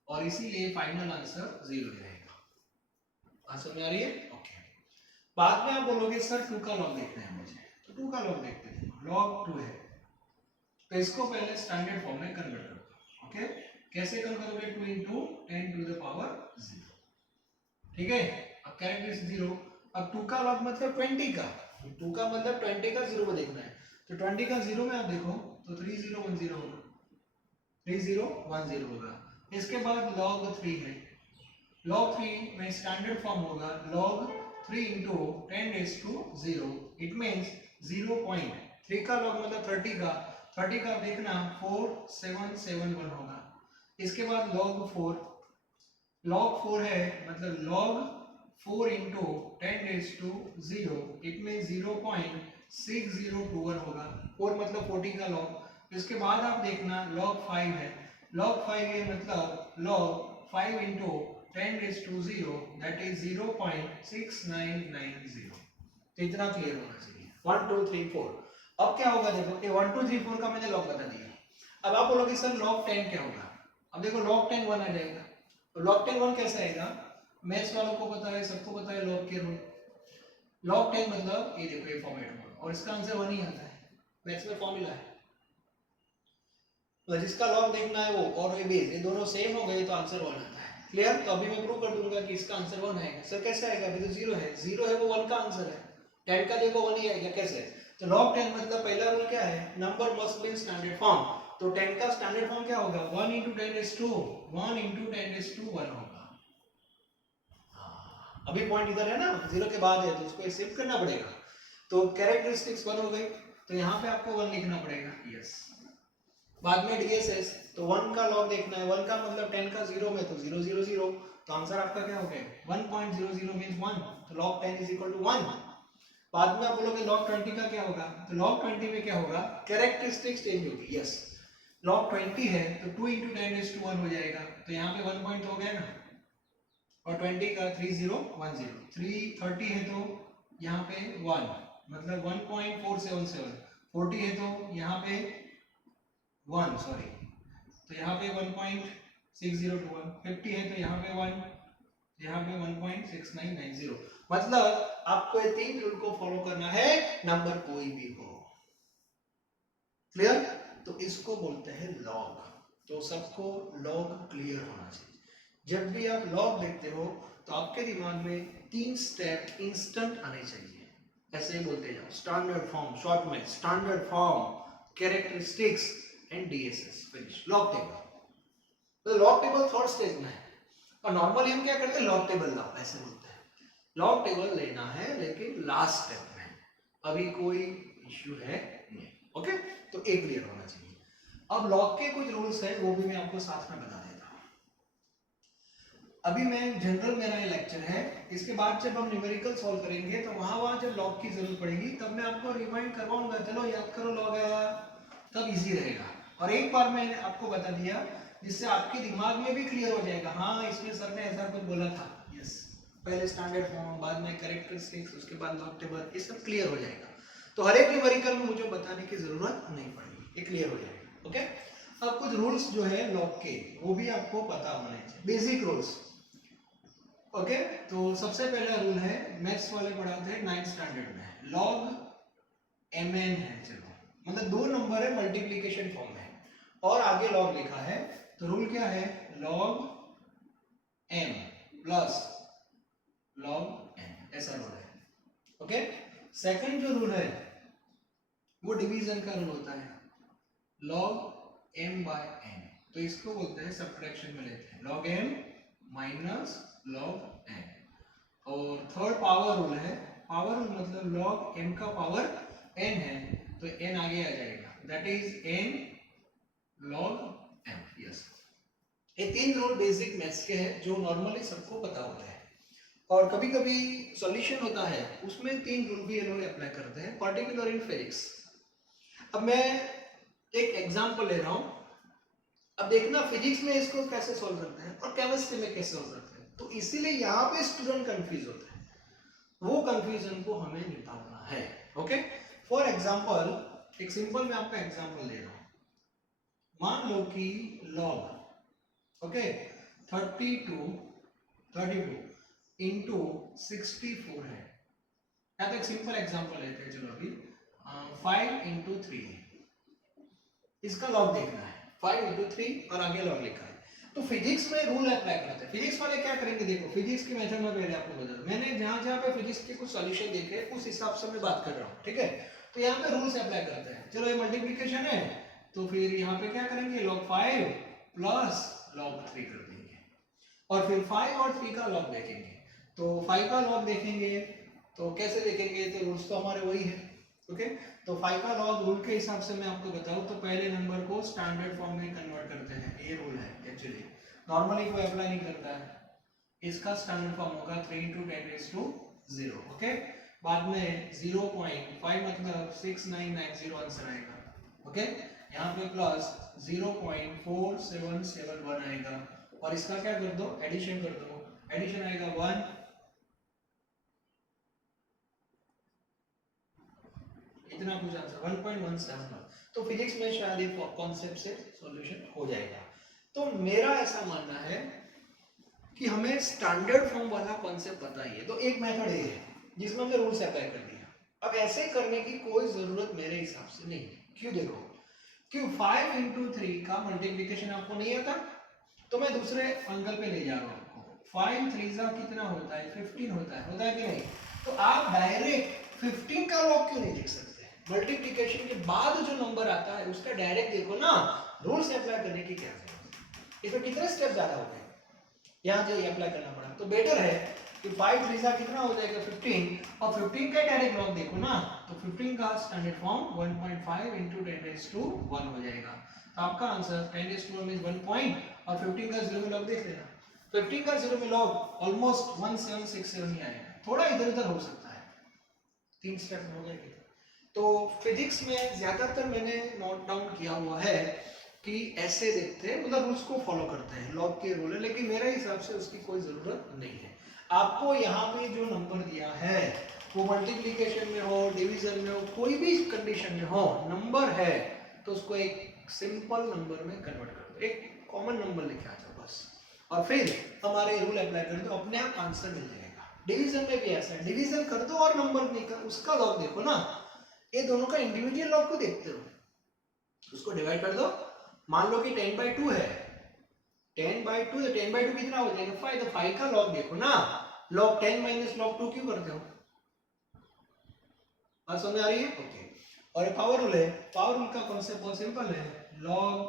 और इसीलिए फाइनल आंसर 0 रहेगा। आंसर में आ रही है? ओके। बाद में आप बोलोगे सर 2 का लॉग देखना है मुझे, तो 2 का लॉग देखते हैं, लॉग 2 है, तो इसको पहले स्टैंडर्ड फॉर्म में कन्वर्ट कर दो, ओके। कैसे कन्वर्ट करोगे, 2 into 10⁻�0, ठीक है। अब कैरेक्टरिस्टिक 0, अब 2 का लॉग मतलब 20 का, 2 का मतलब 20 का 0 को देखना है, तो 20 का 0 में आप देखो तो 3010 होगा, 3010 होगा। इसके बाद log 3 है, log 3 में स्टैंडर्ड फॉर्म होगा log 3 into 10⁻�0, इट मींस 0.3 का log मतलब 30 का, 30 का देखना 4771 होगा। इसके बाद log 4, log 4 है मतलब log 4 into 10⁻�0, इट मींस 0.6021 होगा, 4 मतलब 40 का log। इसके बाद आप देखना log 5 है, log 5 है मतलब log 5 into 10⁻�0, दैट इज 0.6990। तो इतना क्लियर होना चाहिए, 1 2 3 4। अब क्या होगा देखो, ये 1 2 3 4 का मैंने log बता दिया। अब आप बोलोगे सर log 10 क्या होगा, अब देखो log 10 1 आ जाएगा। तो log 10 1 कैसे आएगा, मैथ्स वालों को पता है, सबको पता है log के रूल। log 10 मतलब ये देखो ये फॉर्मेट होगा, और इसका आंसर 1 ही आता है, मैथ्स में फॉर्मूला है। तो जिसका log देखना है वो और ये बेस, ये दोनों सेम हो गए तो आंसर 1 आता है। क्लियर? तो अभी मैं प्रूव कर दूंगा कि इसका आंसर 1 आएगा। सर कैसे आएगा, अभी तो 0 है, 0 है वो 1 का आंसर है, 10 का देखो 1 ही आएगा, कैसे? तो log 10 मतलब पहला रूल क्या है, number must be in standard form. तो 10 का स्टैंडर्ड फॉर्म क्या होगा, 1 into 10⁻1 होगा। अभी पॉइंट इधर है ना, 0 के बाद है तो उसको शिफ्ट करना पड़ेगा। तो कैरेक्टरिस्टिक्स 1 हो गई, तो यहाँ पे आपको 1 लिखना पड़ेगा, यस। बाद में डीएसएस, तो 1 का लॉग देखना है, 1 का मतलब 10 का 0 में तो 0 0 0, तो आंसर आपका क्या हो गया, 1.00 मींस 1, तो log 10 is equal to 1। बाद में आप बोलोगे log 20 का क्या होगा, तो log 20 में क्या होगा, कैरेक्टरिस्टिक्स चेंज होगी, यस। log 20 है तो 2 into 10 raised to 1 हो जाएगा, तो यहाँ पे 1 पॉइंट हो गया ना, और 20 का 3010, 330 है तो यहाँ पे 1 मतलब 1.477, 40 है तो यहाँ पे 1 सॉरी, तो यहाँ पे 1.6021, 50 है तो यहाँ पे 1, यहाँ पे 1.6990। मतलब आपको ये तीन रूल को फॉलो करना है, नंबर कोई भी हो। क्लियर? तो इसको बोलते हैं लॉग। तो सबको लॉग क्लियर होना चाहिए। जब भी आप लॉग देखते हो तो आपके दिमाग में 3 स्टेप इंस्टेंट आने चाहिए। ऐसे ही बोलते जाओ, स्टैंडर्ड फॉर्म, शॉर्ट में standard form, characteristics and DSS, finish. Log table, तो लॉग टेबल थर्ड स्टेज में है, और नॉर्मली हम क्या करते हैं, लॉग टेबल लाओ ऐसे बोलते हैं। लॉग टेबल लेना है लेकिन लास्ट स्टेप में, अभी कोई इश्यू है नहीं। ओके, तो एक क्लियर होना चाहिए। अब लॉग के कुछ रूल्स हैं, वो भी मैं आपको साथ में बता देता हूँ। अभी मैं जनरल, मेरा ये लेक्चर है, इसके बाद जब हम न्यूमेरिकल सॉल्व करेंगे तो वहां जब लॉग की जरूरत पड़ेगी तब मैं आपको रिमाइंड करवाऊंगा, चलो याद करो लॉग आया, तब इजी रहेगा। और एक बार मैंने आपको बता दिया जिससे आपके दिमाग में भी क्लियर हो जाएगा, हाँ इसमें सर ने ऐसा कुछ बोला था। यस, पहले स्टैंडर्ड फॉर्म, बाद में कैरेक्टरिस्टिक्स, उसके बाद लॉग टेबल, ये सब क्लियर हो जाएगा। तो हर एक न्यूमेरिकल में मुझे बताने की जरूरत नहीं पड़ेगी, ये क्लियर हो जाएगा। ओके, अब कुछ रूल्स जो है लॉग के, वो भी आपको पता होने चाहिए, बेसिक रूल्स। ओके, तो सबसे पहला रूल है, मैथ्स वाले पढ़ाते हैं 9th स्टैंडर्ड में, लॉग mn है। चलो, मतलब दो नंबर है, मल्टीप्लिकेशन फॉर्म में और आगे लॉग लिखा है, तो रूल क्या है, log m plus log n, ऐसा रूल है। ओके, सेकंड जो रूल है वो डिवीजन का रूल होता है, log m by n, तो इसको बोलते हैं सब्ट्रैक्शन में लेते हैं, log m minus log n। और थर्ड पावर रूल है, पावर रूल मतलब log m का पावर n है तो n आगे आ जाएगा, that is n log m। Yes, ये तीन रूल बेसिक मैथ्स के हैं जो नॉर्मली सबको पता होता है, और कभी कभी सॉल्यूशन होता है उसमें तीन रूल भी ये लोग अप्लाई करते हैं, पर्टिकुलर इन फिजिक्स। अब मैं एक एग्जांपल ले रहा हूं, अब देखना फिजिक्स में इसको कैसे सॉल्व करते हैं और केमिस्ट्री में कैसे सॉल्व करते हैं, तो इसीलिए यहाँ पे स्टूडेंट कंफ्यूज होता है, वो कंफ्यूजन को हमें निकालना है। ओके, फॉर एग्जांपल एक सिंपल मैं आपका एग्जांपल ले रहा हूं, मान लो कि लॉग, ओके, 32 इंटू 64 है, या तो एक सिंपल एग्जांपल लेते हैं, चलो अभी 5 इंटू 3, इसका लॉग देखना है, 5 इंटू 3 और आगे लॉग लिखा है। तो फिजिक्स में रूल अप्लाई करते हैं, फिजिक्स वाले क्या करेंगे, देखो फिजिक्स की मेथड में पहले आपको बता दूं, मैंने जहां जहां पे फिजिक्स के कुछ सॉल्यूशन देखे उस हिसाब से मैं बात कर रहा हूं, ठीक है। तो यहाँ पे रूल्स अप्लाई करते हैं, चलो ये मल्टीप्लिकेशन है तो फिर यहाँ पे क्या करेंगे, log 5 प्लस log 3 कर देंगे, और फिर 5 और 3 का लॉग देखेंगे। तो 5 का लॉग देखेंगे तो कैसे देखेंगे, तो रूल्स तो हमारे वही है। ओके, तो 5 का लॉग रूल के हिसाब से मैं आपको बताऊं तो पहले नंबर को स्टैंडर्ड फॉर्म में कन्वर्ट करते हैं, ये रूल है एक्चुअली, नॉर्मली कोई अप्लाई नहीं करता है। इसका स्टैंडर्ड फॉर्म होगा 3 into 10 raised to 0। ओके, बाद में 0.5 मतलब 6990 आंसर आएगा। ओके, यहाँ पे प्लस 0.4771 आएगा, और इसका क्या कर दो, एडिशन कर दो, एडिशन आएगा 1, इतना कुछ आंसर 1.17। तो फिजिक्स में शायद ये कॉन्सेप्ट से सॉल्यूशन हो जाएगा। तो मेरा ऐसा मानना है कि हमें स्टैंडर्ड फॉर्म वाला कॉन्सेप्ट पता ही है, तो एक मेथड ये है जिसमें हमने रूल्स अप्लाई कर दिया। अब ऐसे करने की कोई जरूरत मेरे हिसाब से नहीं है, क्यों, देखो क्यों, 5 into 3 का मल्टीप्लिकेशन आपको नहीं आता, तो मैं दूसरे एंगल पे ले जा रहा हूँ आपको, 5 3 कितना होता है, 15 होता है कि नहीं। तो आप डायरेक्ट 15 का लॉग क्यों नहीं लिख सकते, मल्टीप्लिकेशन के बाद जो नंबर आता है उसका डायरेक्ट देखो ना, रूल्स अप्लाई करने की क्या जरूरत है, इसमें कितने स्टेप ज्यादा हो गए, यहाँ जो अप्लाई करना पड़ा। तो बेटर है कि 5 3 कितना हो जाएगा 15, और 15 का डायरेक्ट लॉग देखो ना, तो 15 का standard form 1.5 into 10 raised to 1 हो जाएगा। तो आपका answer 10 raised to 1 means 1 point, और 15 का 0 में लॉग देख लेना, 15 का 0 में लॉग ऑलमोस्ट 1767 ही आएगा, थोड़ा इधर उधर हो सकता है, 3 स्टेप हो गए। तो फिजिक्स में ज्यादातर मैंने नोट डाउन किया हुआ है कि ऐसे देखते हैं, मतलब रूल्स को फॉलो करते हैं, लॉग के रूल है, लेकिन मेरे हिसाब से उसकी कोई जरूरत नहीं है। आपको यहाँ पे जो नंबर दिया है वो मल्टीप्लिकेशन में हो, डिवीजन में हो, कोई भी कंडीशन में हो, नंबर है तो उसको एक सिंपल नंबर में कन्वर्ट कर दो, एक कॉमन नंबर लेके आ जाओ बस, और फिर हमारे रूल अप्लाई कर दो, अपने आप आंसर मिल जाएगा। डिवीजन में भी ऐसा है, डिवीजन कर दो और नंबर निकल, उसका लॉग देखो ना, ये दोनों का इंडिविजुअल लॉग को देखते हो, उसको डिवाइड कर दो। मान लो कि 10/2 है, 10/2 है, 10/2 कितना हो जाएगा 5, तो 5 का लॉग देखो ना, लॉग 10 माइनस लॉग 2 क्यों करते हो, बात समझ आ रही है? ओके। और ये पावर रूल है, पावर रूल का कॉन्सेप्ट बहुत सिंपल है, log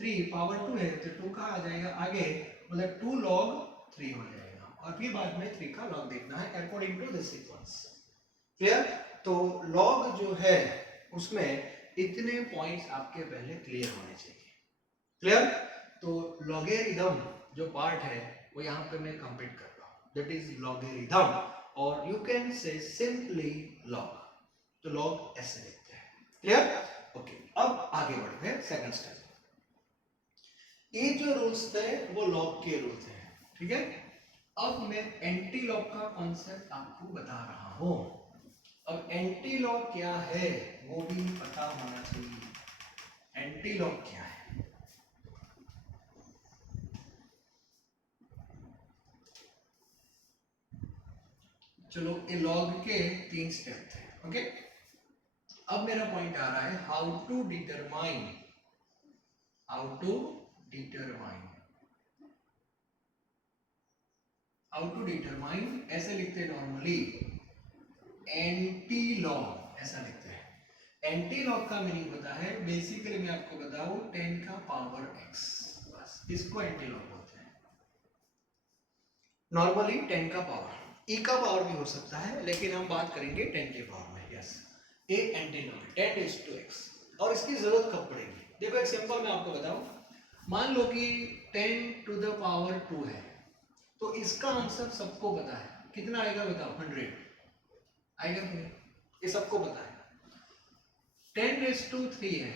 3 पावर 2 है तो 2 का आ जाएगा आगे, मतलब 2 log 3 हो जाएगा, और फिर बाद में 3 का log देखना है according to this sequence. Clear? तो log जो है उसमें इतने पॉइंट्स आपके पहले क्लियर होने चाहिए। क्लियर? तो लॉगरिथम जो पार्ट है वो यहाँ पे मैं कंप्लीट कर रहा हूँ, दैट इज लॉगरिथम, और you can say simply log, तो लॉग ऐसे लिखते हैं। क्लियर? ओके, अब आगे बढ़ते हैं सेकंड स्टेप। ये जो रूल्स थे वो लॉग के रूल्स हैं, ठीक है? अब मैं एंटी लॉग का कॉन्सेप्ट आपको बता रहा हूं। अब एंटी लॉग क्या है वो भी पता होना चाहिए। एंटी लॉग क्या है? चलो, ये लॉग के 3 स्टेप थे, ओके? अब मेरा पॉइंट आ रहा है हाउ टू डिटरमाइन ऐसे लिखते हैं नॉर्मली, एंटी लॉग ऐसा लिखते हैं। एंटी लॉग का मीनिंग होता है, बेसिकली मैं आपको बताऊं, 10 का पावर x, बस इसको एंटी लॉग बोलते हैं। नॉर्मली 10 का पावर, e का पावर भी हो सकता है, लेकिन हम बात करेंगे 10 के पावर में। यस, ये एंटी लॉग 10⁻x। और इसकी जरूरत कब पड़ेगी? देखो एक सिंपल मैं आपको बताऊं, मान लो कि 10⁻2 है, तो इसका आंसर सबको पता है, कितना आएगा बताओ? 100 आएगा कि नहीं? ये सबको पता है। 10⁻3 है,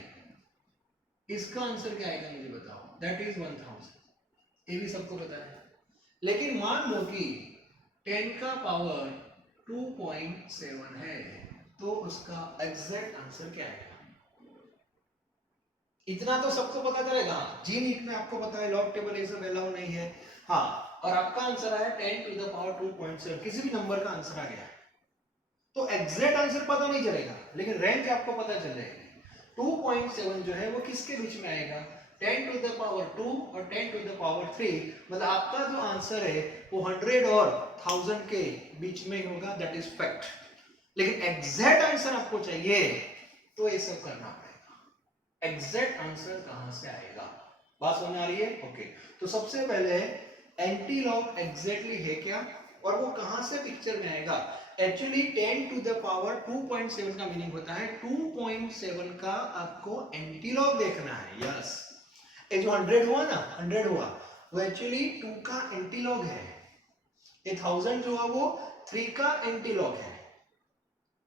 इसका आंसर क्या आएगा मुझे बताओ? दैट इज 1000, ये भी सबको पता है। लेकिन मान लो कि 10 का पावर 2.7 है, तो उसका एग्जैक्ट आंसर क्या आएगा? इतना तो सबको पता चलेगा, जी नीट में आपको पता है लॉग टेबल ये सब अलाउ नहीं है। हाँ, और आपका आंसर आया 10⁻2.7, किसी भी नंबर का आंसर आ गया तो एग्जैक्ट आंसर पता नहीं चलेगा, लेकिन रेंज आपको पता चल जाएगी। 2.7 जो है वो किसके बीच में आएगा? 10⁻2 और 10⁻3, मतलब आपका जो आंसर है वो 100 और 1000 के बीच में होगा, दैट इज फैक्ट। लेकिन एग्जैक्ट आंसर आपको चाहिए तो ये सब करना पड़ेगा। एग्जैक्ट आंसर कहां से आएगा? बात समझ आ रही है? ओके, तो सबसे पहले एंटी लॉग एग्जैक्टली है क्या, और वो कहां से पिक्चर में आएगा? एक्चुअली 10⁻2.7 का मीनिंग होता है 2.7 का आपको एंटी लॉग देखना है। यस, ये जो 100 हुआ ना, 100 हुआ, वो एक्चुअली 2 का एंटी लॉग है। ये 1000 जो हुआ वो 3 का एंटी लॉग है।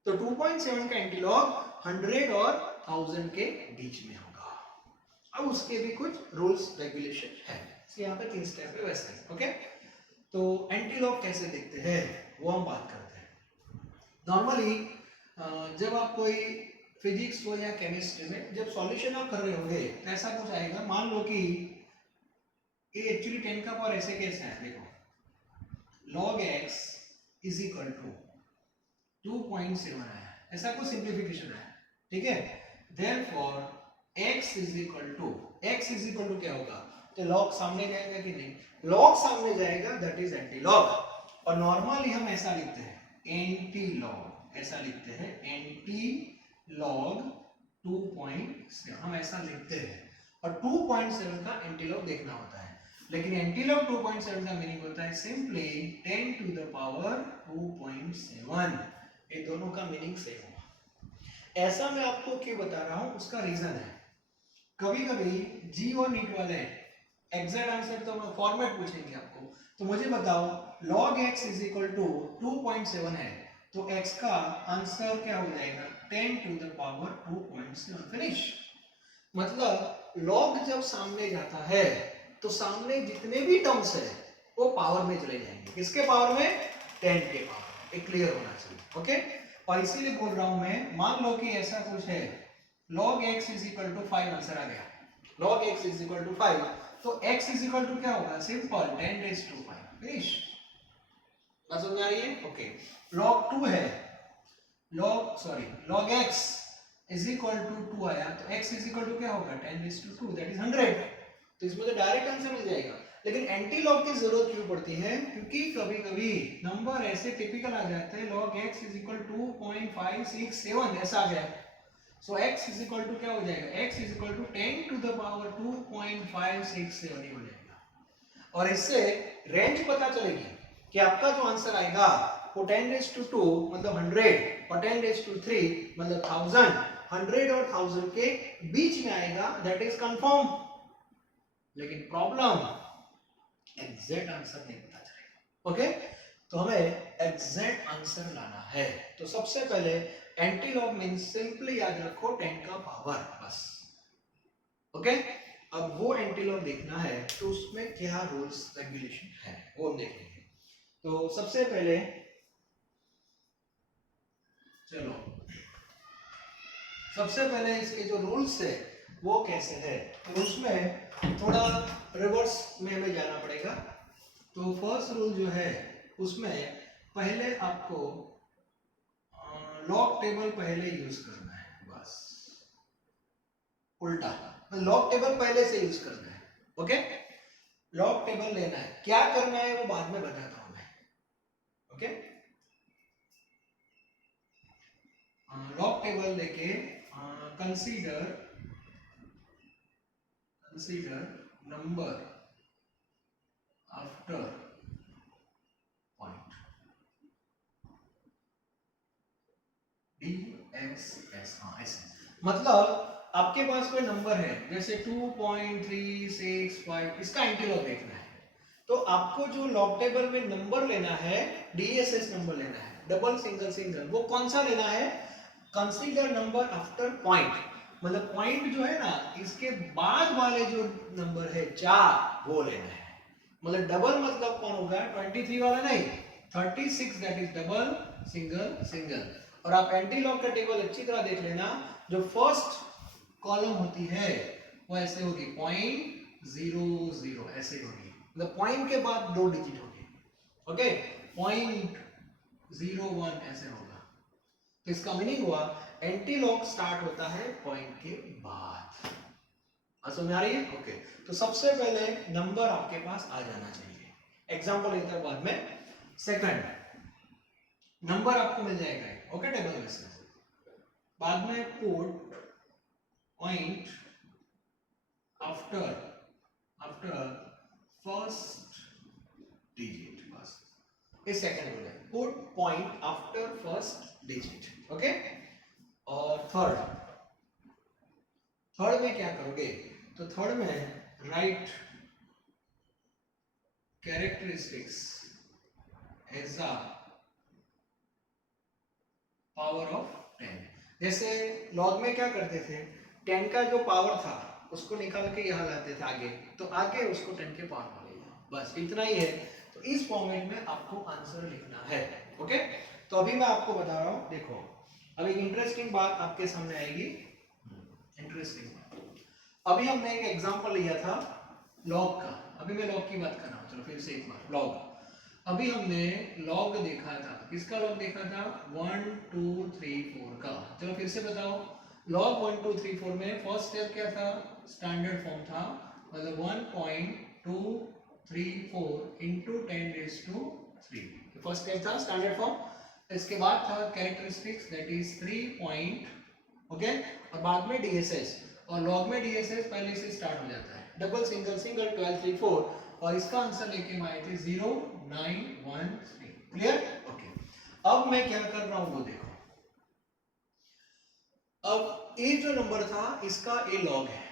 तो 2.7 का एंटी लॉग 100 और 1000 के बीच में होगा। अब उसके भी कुछ रूल्स रेगुलेशन है, यहाँ पे 3 स्टेप है वैसे। ओके, तो एंटी लॉग कैसे देखते हैं वो हम बात करते हैं। नॉर्मली जब आप कोई फिजिक्स हो या केमिस्ट्री में जब सॉल्यूशन आप कर रहे होंगे ऐसा कुछ आएगा, मान लो कि ये एक्चुअली 10 का पावर ऐसे कैसे है, देखो log x is equal to 2.7 आया, ऐसा कुछ सिंप्लीफिकेशन है, ठीक है? Therefore x is equal to क्या होगा? तो log सामने जाएगा कि नहीं? log सामने जाएगा, दैट इज एंटी लॉग। और नॉर्मली हम ऐसा लिखते हैं एंटी लॉग, ऐसा लिखते हैं एंटी लॉग 2.7, हम ऐसा लिखते हैं। और 2.7 का एंटी लॉग देखना होता है, लेकिन एंटी लॉग 2.7 का मीनिंग होता है सिंपली 10 टू द पावर 2.7। ये दोनों का मीनिंग सेम होगा। ऐसा मैं आपको क्यों बता रहा हूं, उसका रीजन है, कभी कभी जी और नीट वाले एग्जैक्ट आंसर तो फॉर्मेट पूछेंगे आपको, तो मुझे बताओ log x is equal to 2.7 है, तो x का आंसर क्या हो जाएगा? 10 टू द पावर 2.7, फिनिश। मतलब लॉग जब सामने जाता है तो सामने जितने भी टर्म्स है वो पावर में चले जाएंगे। किसके पावर में? 10 के पावर में। एक क्लियर होना चाहिए। ओके, और इसीलिए बोल रहा हूं मैं, मान लो कि ऐसा कुछ है, log x is equal to 5 answer आ गया, log x is equal to 5, तो x इज इक्वल टू क्या होगा? Simple 10 raise to 5, finish. बात समझ आ रही है? ओके, log 2 है, log x is equal to 2 आया, तो x इज इक्वल टू क्या होगा? 10 रेज़ टू 2, दैट इज 100। तो इसमें तो डायरेक्ट आंसर मिल जाएगा। लेकिन एंटी लॉग की जरूरत क्यों पड़ती है? क्योंकि कभी कभी नंबर ऐसे टिपिकल आ जाते हैं, log x इज इक्वल 2.567 ऐसा आ गया, सो x इज इक्वल टू क्या हो जाएगा? x is equal to 10 to the power 2.567 ही हो जाएगा। और इससे रेंज पता चलेगी कि आपका जो आंसर आएगा वो 10 रेज़ टू 2 मतलब 100 और 10 रेज़ टू 3 मतलब 1000, 100 और 1000 के बीच में आएगा, दैट इज कंफर्म। लेकिन प्रॉब्लम एग्जैक्ट आंसर नहीं पता चलेगा। ओके, तो हमें एग्जैक्ट आंसर लाना है। तो सबसे पहले एंटी लॉग मींस सिंपली याद रखो 10 का पावर, बस। ओके, अब वो एंटी लॉग देखना है तो उसमें क्या रूल्स रेगुलेशन है वो हम देखेंगे। तो सबसे पहले चलो, सबसे पहले इसके जो रूल्स है वो कैसे है, तो उसमें थोड़ा रिवर्स में हमें जाना पड़ेगा। तो फर्स्ट रूल जो है उसमें पहले आपको लॉग टेबल पहले यूज करना है, बस उल्टा, लॉग टेबल पहले से यूज करना है। ओके, लॉग टेबल लेना है, क्या करना है वो बाद में बताता हूं मैं। ओके, लॉग टेबल लेके consider number after point, DSS। हाँ, ऐसे मतलब आपके पास कोई नंबर है जैसे 2.365, इसका एंटीलॉग देखना है, तो आपको जो लॉग टेबल में नंबर लेना है DSS नंबर लेना है, डबल सिंगल, वो कौन सा लेना है? कंसीडर नंबर आफ्टर पॉइंट, मतलब पॉइंट जो है ना इसके बाद वाले जो नंबर है 4 वो लेना है। मतलब डबल मतलब कौन होगा? 23 वाला नहीं, 36, दैट इज डबल सिंगल। और आप एंटी लॉग का टेबल अच्छी तरह देख लेना, जो फर्स्ट कॉलम होती है वो ऐसे होगी 0.00 ऐसे होगी, मतलब पॉइंट के बाद 2 डिजिट होगी। ओके, 0.01 ऐसे होगा। तो इसका मीनिंग हुआ एंटी लॉग स्टार्ट होता है पॉइंट के बाद। समझ में आ रही है? ओके, तो सबसे पहले नंबर आपके पास आ जाना चाहिए। एग्जांपल लेते हैं बाद में। सेकंड, नंबर आपको मिल जाएगा, ओके, टेबल में से। बाद में put point after first digit, बस ये सेकंड रूल है, put point after first digit. Okay, और थर्ड में क्या करोगे? तो थर्ड में write characteristics as a power of 10। जैसे लॉग में क्या करते थे, 10 का जो पावर था उसको निकाल के यहाँ लाते थे आगे, तो आगे उसको 10 के पावर में ले जाओ, बस इतना ही है। तो इस फॉर्मेट में आपको आंसर लिखना है। ओके, तो अभी मैं आपको बता रहा हूँ, देखो अब एक इंटरेस्टिंग बात आपके सामने आएगी। इंटरेस्टिंग बात, अभी हमने एक एग्जांपल लिया था लॉग का, अभी मैं लॉग की बात कर रहा हूँ। चलो फिर से एक बार, लॉग अभी हमने लॉग देखा था, किसका लॉग देखा था? 1 2 3 4 का। चलो फिर से बताओ, लॉग 1 2 3 4 में फर्स्ट स्टेप क्या था? स्टैंडर्ड फॉर्म था, मतलब 1.234 into 10 raise to 3, first step था स्टैंडर्ड फॉर्म। इसके बाद था characteristics, that is 3 point, okay, और बाद में DSS। और लॉग में DSS पहले से स्टार्ट हो जाता है, डबल सिंगल 12 3 4, और इसका आंसर लेके हम आए थे 0913। क्लियर? ओके, अब मैं क्या कर रहा हूं वो देखो। अब ये जो नंबर था इसका ए लॉग है,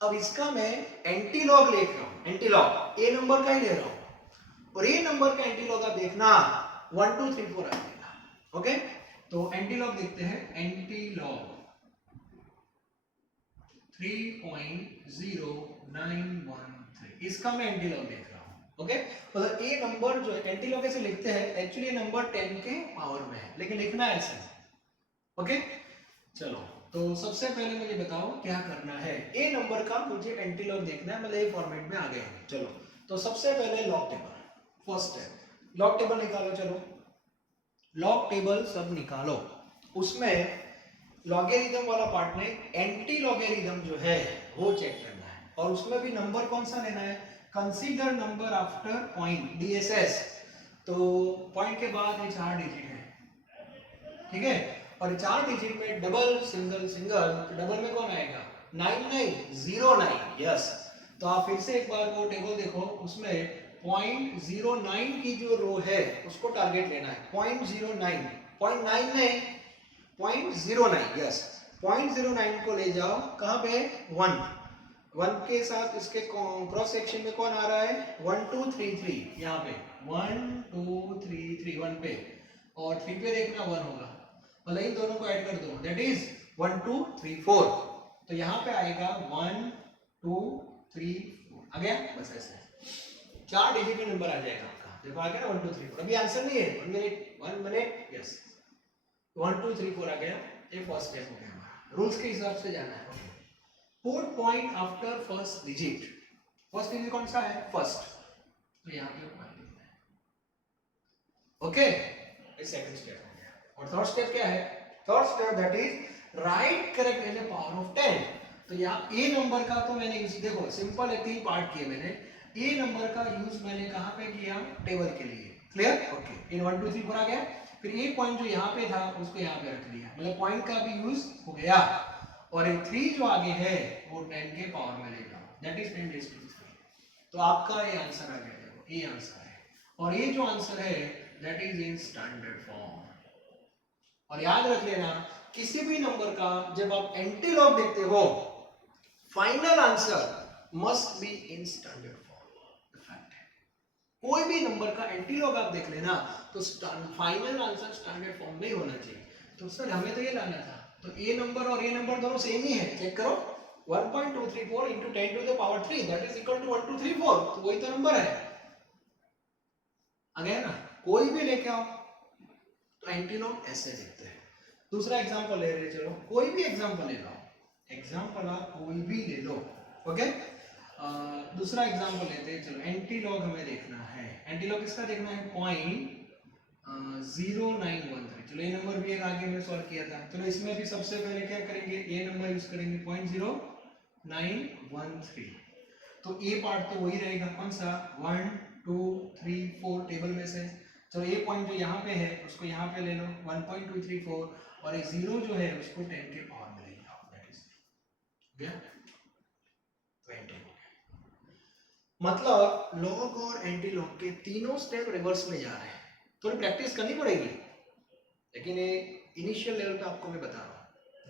अब इसका मैं एंटी लॉग ले रहा हूं, एंटी लॉग ए नंबर का ही ले रहा हूं, और ये नंबर का एंटी लॉग आप देखना 1 2 3 4 आ जाएगा। ओके, तो एंटी लॉग देखते हैं, एंटी लॉग 3.0913। इसका मैं एंटीलॉग देख रहा हूँ। ओके, मतलब ये नंबर जो है एंटीलॉग ऐसे लिखते हैं, एक्चुअली ये नंबर 10 के पावर में है, लेकिन लिखना है ऐसे। ओके, चलो तो सबसे पहले मुझे बताओ क्या करना है। ए नंबर का मुझे एंटीलॉग देखना है, मतलब ये फॉर्मेट में आ गए हैं। चलो तो सबसे पहले लॉग टेबल, फर्स्ट है लॉग टेबल निकालो। चलो लॉग टेबल सब निकालो, उसमें लॉगरिथम वाला पार्ट में एंटी लॉगरिथम जो है वो चेक करना है, और उसमें भी नंबर कौन सा लेना है, consider number after point, DSS. तो पॉइंट के बाद ये 4 डिजिट है, ठीक है, और 4 डिजिट में डबल सिंगल सिंगल, तो डबल में कौन आएगा 9909। यस, तो आप फिर से एक बार वो टेबल देखो, उसमें 0.09 की जो रो है उसको टारगेट लेना है। 0.09, 0.9 नहीं 0.09। यस, 0.09 को ले जाओ कहाँ पे, 1 के साथ इसके क्रॉस सेक्शन में कौन आ रहा है 1 2 3 3, यहाँ पे 1 2 3 3 1 पे, और 3 पे देखना 1 होगा, मतलब इन दोनों को ऐड कर दो, दैट इज 1 2 3 4। तो यहाँ पे आएगा 1 2 3 4 आ गया, बस ऐसे 4 डिजिट का नंबर आ जाएगा आपका। देखो आ गया ना 1 2 3 4। अभी आंसर नहीं है, 1 मिनट। यस, 1 2 3 4 आ गया, ये फर्स्ट स्टेप हो गया हमारा। रूल्स के हिसाब से जाना है। Put point after first digit, first digit कौन सा है फर्स्ट, तो यहाँ पे पॉइंट लिखना है। ओके, ये सेकंड स्टेप हो गया। और थर्ड स्टेप क्या है, third step that is right correct in the power of 10। तो यहाँ ए नंबर का तो मैंने यूज, देखो सिंपल है, 3 पार्ट किए मैंने। ए नंबर का यूज मैंने कहाँ पे किया, टेबल के लिए। क्लियर, ओके, इन 1 2 3 4 आ गया। फिर एक पॉइंट जो यहाँ पे था उसको यहाँ पे रख दिया, मतलब पॉइंट का भी यूज हो गया। और ये 3 जो आगे है वो 10 के पावर में ले जाओ, दैट इज 10 रेज़ टू 3। तो आपका ये आंसर आ गया, देखो ये आंसर है, और ये जो आंसर है that is in standard form. और याद रख लेना, किसी भी नंबर का जब आप एंटीलॉग देखते हो, final answer must be in standard form. Fact है, कोई भी नंबर का एंटीलॉग आप देख लेना तो फाइनल आंसर स्टैंडर्ड फॉर्म में ही होना चाहिए। तो सर हमें तो ये लाना था, तो ए नंबर और ए नंबर दोनों सेम ही है, चेक करो 1.234 into 10 to the power 3 that is equal to 1234, तो वही तो नंबर है। आ गया ना, कोई भी लेके आओ तो एंटीलॉग ऐसे दिखते हैं। दूसरा एग्जांपल ले रहे, चलो कोई भी एग्जांपल ले लो, एग्जांपल आप कोई भी ले लो। ओके, दूसरा एग्जांपल लेते हैं, चलो एंटीलॉग हमें देखना है। एंटीलॉग किसका देखना है, 0.0913। चलो ये नंबर भी एक आगे में सॉल्व किया था। चलो इसमें भी सबसे पहले क्या करेंगे, ये नंबर यूज करेंगे 0.0913। तो ए पार्ट तो वही रहेगा, कौन सा 1 2 3 4 टेबल में से। चलो ये पॉइंट जो यहाँ पे है उसको यहाँ पे ले लो 1.234, और एक 0 जो है उसको 10 के पावर में ले जाओ, दैट इज गया 20। मतलब लॉग और एंटी लॉग के तीनों स्टेप रिवर्स में जा रहे हैं। थोड़ी प्रैक्टिस करनी पड़ेगी, लेकिन ये इनिशियल लेवल पे आपको मैं बता रहा हूँ,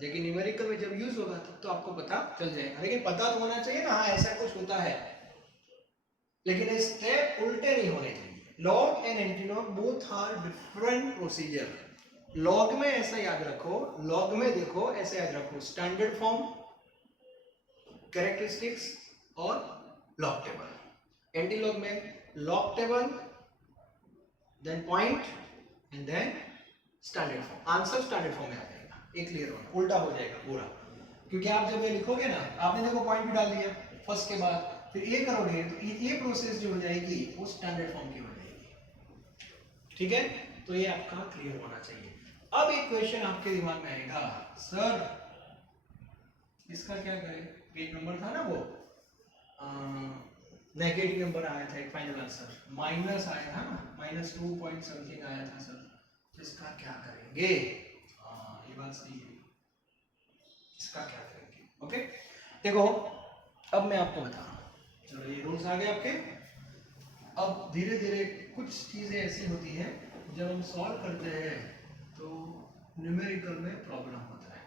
लेकिन न्यूमेरिकल में जब यूज होगा तब तो आपको पता चल जाएगा। लेकिन पता तो होना चाहिए ना, हाँ ऐसा कुछ होता है, लेकिन ये स्टेप उल्टे नहीं होने चाहिए। Log and antilog both are different procedure. Log में ऐसा याद रखो, लॉग में देखो ऐसे याद रखो, स्टैंडर्ड फॉर्म, कैरेक्टरिस्टिक्स और लॉग टेबल। एंटीलॉग में log table, then point and then standard form. Answer standard form में आ जाएगा, एक क्लियर होना, उल्टा हो जाएगा पूरा, क्योंकि आप जब ये लिखोगे ना, आपने देखो पॉइंट भी डाल दिया फर्स्ट के बाद, फिर ये करोगे तो ये प्रोसेस जो हो जाएगी वो स्टैंडर्ड फॉर्म की हो जाएगी। ठीक है, तो ये आपका क्लियर होना चाहिए। अब एक क्वेश्चन आपके दिमाग में आएगा, सर इसका क्या करें, एक नंबर था ना वो नेगेटिव नंबर आया था, एक फाइनल आंसर माइनस आया था ना, -2 पॉइंट समथिंग आया था सर, तो इसका क्या करेंगे। ये बात सही है, इसका क्या करेंगे। ओके, देखो अब मैं आपको बता रहा हूँ, चलो ये रूल्स आ गए आपके। अब धीरे धीरे कुछ चीजें ऐसी होती हैं जब हम सॉल्व करते हैं तो न्यूमेरिकल में प्रॉब्लम होता है।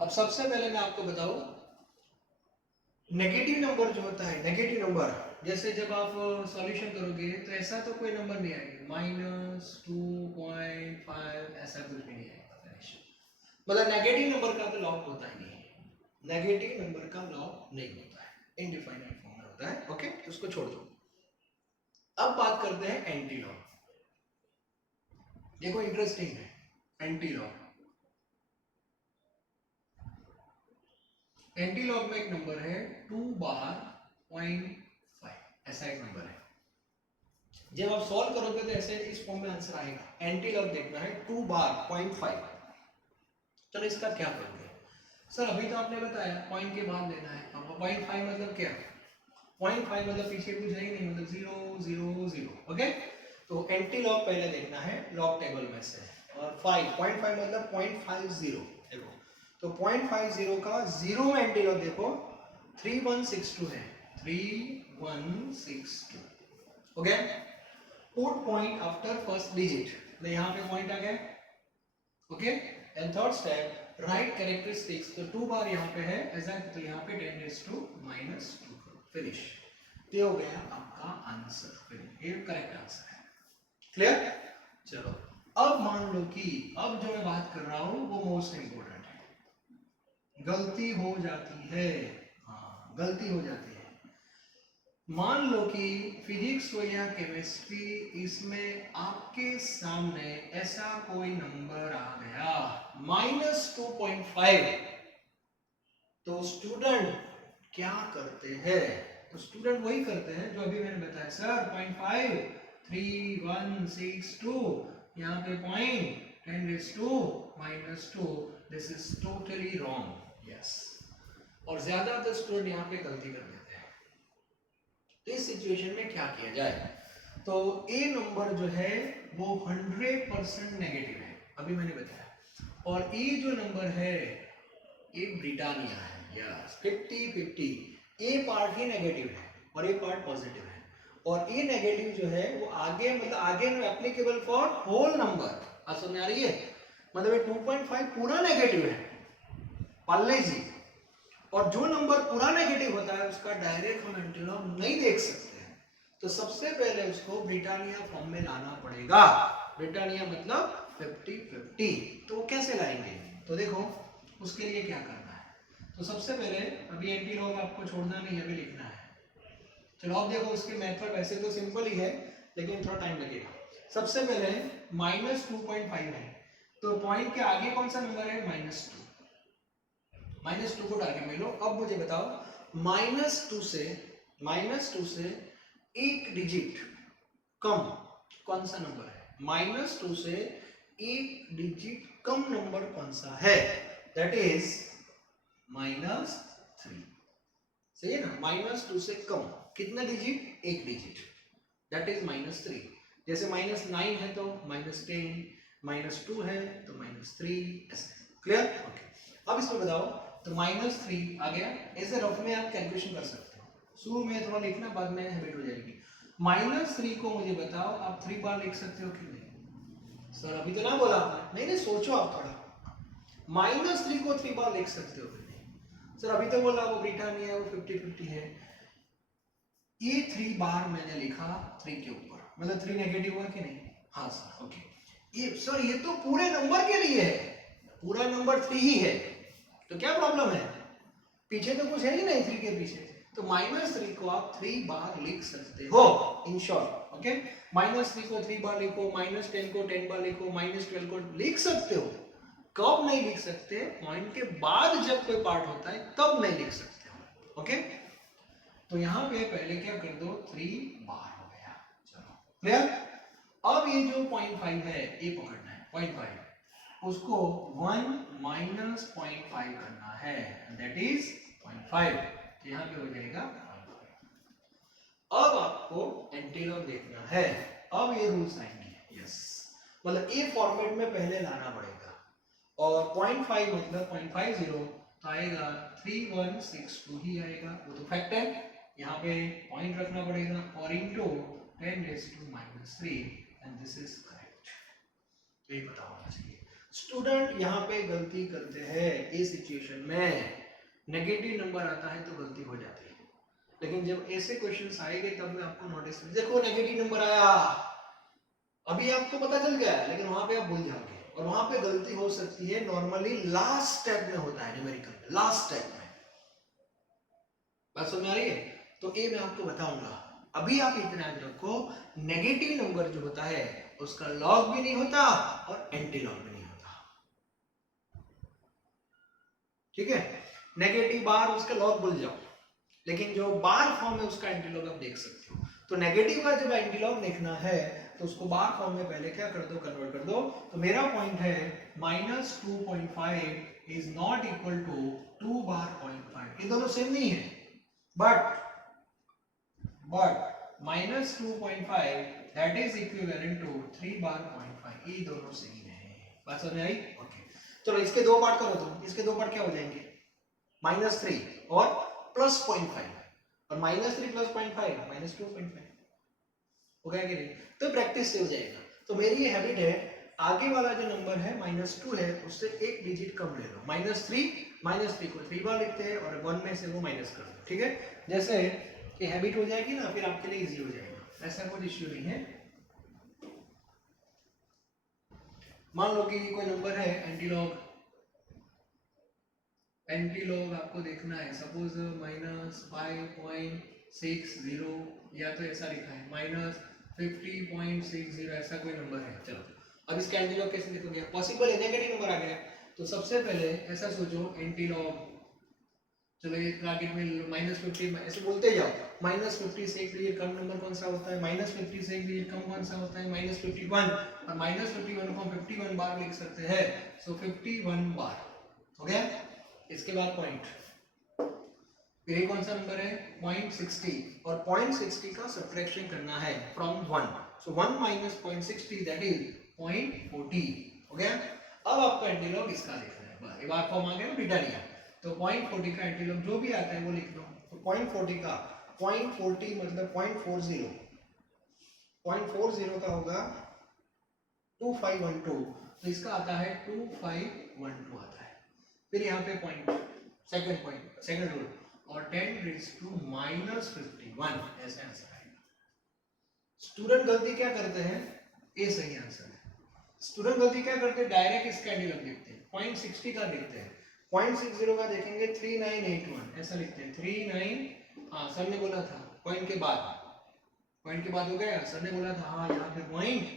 अब सबसे पहले मैं आपको बताऊं, नेगेटिव नंबर जो होता है, नेगेटिव नंबर जैसे जब आप सॉल्यूशन करोगे तो ऐसा तो कोई नंबर नहीं आएगा, -2.5 ऐसा कुछ भी नहीं आएगा, मतलब नेगेटिव नंबर का तो लॉग होता ही नहीं है। नेगेटिव नंबर का लॉग नहीं होता है, इनडिफाइनाइट फॉर्म में होता है। ओके, उसको छोड़ दो। अब बात करते हैं एंटी लॉग। देखो इंटरेस्टिंग है एंटी लॉग। एंटी लॉग में एक नंबर है 2 बार 0.5, ऐसा एक नंबर है। जब आप सॉल्व करोगे तो ऐसे इस फॉर्म में आंसर आएगा। एंटी लॉग देखना है 2 बार 0.5। चलो इसका क्या फर्क है सर? अभी तो आपने बताया पॉइंट के बाद लेना है। अब 0.5 मतलब क्या? 0.5 मतलब पीछे कुछ है ही नहीं, मतलब 0 0 0। ओके, तो एंटी लॉग पहले देखना है लॉग टेबल में से। और 0.5 मतलब 0.50। देखो तो 0.50 का 0 में एंटी लॉग देखो 3162 है, 3162। Okay, put point after first digit, तो यहाँ पे पॉइंट आ गया। Okay, and third step right characteristics, तो 2 बार यहाँ पे है ऐसा, तो यहाँ पे 10⁻²। फिनिश। ये हो गया आपका आंसर, ये करेक्ट आंसर है। क्लियर? चलो अब मान लो कि अब जो मैं बात कर रहा हूं वो मोस्ट इंपोर्टेंट है। गलती हो जाती है, हाँ गलती हो जाती है। मान लो कि फिजिक्स हो या केमिस्ट्री, इसमें आपके सामने ऐसा कोई नंबर आ गया -2.5, तो स्टूडेंट क्या करते हैं? तो स्टूडेंट वही करते हैं जो अभी मैंने बताया सर, 0.5 3162, यहाँ पे point 10⁻²। This is totally wrong. Yes, और ज्यादातर स्टूडेंट यहाँ पे गलती कर देते हैं। तो इस सिचुएशन में क्या किया जाए? तो ए नंबर जो है वो 100% नेगेटिव है, अभी मैंने बताया। और ए जो नंबर है ये ब्रिटानिया है। यस, 50-50। ए पार्ट ही नेगेटिव है और ए पार्ट पॉजिटिव है। और ए नेगेटिव जो है वो आगे, मतलब आगे में एप्लीकेबल फॉर होल नंबर। आप समझ आ रही है? मतलब ये 2.5 पूरा नेगेटिव है, पाल लीजिए। और जो नंबर पूरा नेगेटिव होता है उसका डायरेक्ट हम एंटी लॉग नहीं देख सकते हैं। तो सबसे पहले उसको ब्रिटानिया फॉर्म में लाना पड़ेगा। ब्रिटानिया मतलब 50-50। तो कैसे लाएंगे? तो देखो उसके लिए क्या करना है। तो सबसे पहले अभी एंटी लॉग आपको छोड़ना नहीं है, अभी लिखना है। चलो अब देखो उसके मेथड वैसे तो सिंपल ही है लेकिन थोड़ा टाइम लगेगा। सबसे पहले -2.5 है, तो पॉइंट के आगे कौन सा नंबर है? -2। -2 को टारगेट में लो। अब मुझे बताओ -2 से एक डिजिट कम कौन सा नंबर है? -2 से एक डिजिट कम नंबर कौन सा है? That is -3। सही है ना? -2 से कम कितना डिजिट? एक डिजिट, दैट इज -3। जैसे -9 है तो -10, -2 है तो -3, ऐसे। क्लियर? ओके, अब इसमें बताओ तो -3 आ गया। ऐसे रफ में आप कैलकुलेशन कर सकते हो, शुरू में थोड़ा लिखना, बाद में हैबिट हो जाएगी। -3 को मुझे बताओ आप 3 बार लिख सकते हो कि नहीं? सर अभी तो ना बोला आपने। नहीं, सोचो आप थोड़ा। -3 को 3 बार लिख सकते हो कि नहीं? सर अभी तो बोला वो ब्रिटानिया वो 50-50 है। ये 3 बार मैंने लिखा 3 के ऊपर, मतलब 3 नेगेटिव हुआ कि नहीं? हाँ सर। ओके, ये सर ये तो पूरे नंबर के लिए है, पूरा नंबर 3 ही है, तो क्या प्रॉब्लम है? पीछे तो कुछ है ही नहीं 3 के पीछे। तो -3 को आप 3 बार लिख सकते हो इन शॉर्ट। ओके, -3 को 3 बार लिखो, -10 को 10 बार लिखो, -12 को लिख सकते हो। कब नहीं लिख सकते? पॉइंट के बाद जब कोई पार्ट होता है तब नहीं लिख सकते हो। ओके, तो यहाँ पे पहले क्या कर दो, 3 बार हो गया। चलो क्लियर? अब ये जो 0.5 है ये पकड़ना है, 0.5 उसको 1 - 0.5 करना है, दैट इज 0.5। यहाँ पे हो जाएगा 0.5। अब आपको एंटीलॉग देखना है। अब ये रूल्स आएंगे। यस, मतलब ए फॉर्मेट में पहले लाना पड़ेगा। और 0.5 मतलब 0.50 तो आएगा 3162 ही आएगा, वो तो फैक्ट है। यहाँ पे पॉइंट रखना पड़ेगा और into 10⁻³ and this is correct. ये पता होना चाहिए। स्टूडेंट यहाँ पे गलती करते हैं इस सिचुएशन में, नेगेटिव नंबर आता है तो गलती हो जाती है, लेकिन जब ऐसे क्वेश्चंस आएंगे तब मैं आपको नोटिस, देखो नेगेटिव नंबर आया, अभी आपको पता चल गया, लेकिन वहां पे आप भूल जाओगे। और वहां पे गलती हो सकती है, नॉर्मली लास्ट स्टेप में होता है न्यूमेरिकल में, लास्ट स्टेप में। बात समझ आ रही है? तो ये मैं आपको बताऊंगा। अभी आप इतना याद रखो, नेगेटिव नंबर जो होता है उसका लॉग भी नहीं होता और एंटी लॉग भी नहीं होता, ठीक है? नेगेटिव बार उसका लॉग भूल जाओ, लेकिन जो बार फॉर्म है उसका एंटी लॉग आप देख सकते हो। तो नेगेटिव का जब एंटी लॉग देखना है तो उसको बार फॉर्म में पहले क्या कर दो, कन्वर्ट कर दो। तो मेरा पॉइंट है -2.5 इज नॉट इक्वल टू 2 बार 0.5, ये दोनों सेम नहीं है, but -2.5 that is equivalent to 3 बार 0.5, ये दोनों सही है। बात समझ आई? ओके, चलो इसके दो पार्ट करो तुम। इसके दो पार्ट क्या हो जाएंगे, -3 और +0.5, और -3 + 0.5 -2.5 हो गया कि नहीं? तो प्रैक्टिस से हो जाएगा। तो मेरी ये हैबिट है, आगे वाला जो नंबर है -2 है उससे एक डिजिट कम ले लो। -3 को 3 बार लिखते हैं और 1 में से वो माइनस कर दो, ठीक है? जैसे ये हैबिट हो जाएगी ना, फिर आपके लिए इजी हो जाएगा, ऐसा कोई इश्यू नहीं है। मान लो कि कोई नंबर है एंटीलॉग आपको देखना है, सपोज -5.60, या तो ऐसा लिखा है -50.60, ऐसा कोई नंबर है। चलो अब इसका एंटीलॉग कैसे लिखोगे? पॉसिबल है, नेगेटिव नंबर आ गया, तो सबसे पहले ऐसा सोचो एंटीलॉग, चलो ये ब्रैकेट में -50 ऐसे बोलते जाओ। -50 से एक डिजिट कम नंबर कौन सा होता है? -50 से एक डिजिट कम कौन सा होता है? -51, और -51 को हम 51 बार लिख सकते हैं, सो 51 बार हो गया। इसके बाद पॉइंट, फिर ये कौन सा नंबर है? 0.60, और 0.60 का सब्ट्रैक्शन करना है फ्रॉम 1, सो 1 - 0.60 दैट इज 0.40 हो गया। अब आपका एंटीलॉग इसका लिखना है, ये बार फॉर्म आ गया ना ब्रिटानिया, तो 0.40 का एंटीलॉग जो भी आता है वो लिख दो। तो 0.40 का 0.40 मतलब 0.40, 0.40 का होगा 2512, तो इसका आता है 2512 आता है। फिर यहाँ पे पॉइंट, सेकंड रूल, और 10⁻⁻51 ऐसे आंसर आएगा। स्टूडेंट गलती क्या करते हैं, ये सही आंसर है। स्टूडेंट गलती क्या करते हैं, डायरेक्ट इसका एंटीलॉग लिखते हैं, 0.60 का लिखते हैं, 0.60 का देखेंगे 3981 ऐसा लिखते हैं, 39, हाँ सर ने बोला था पॉइंट के बाद हो गया, सर ने बोला था हाँ यहाँ पे पॉइंट,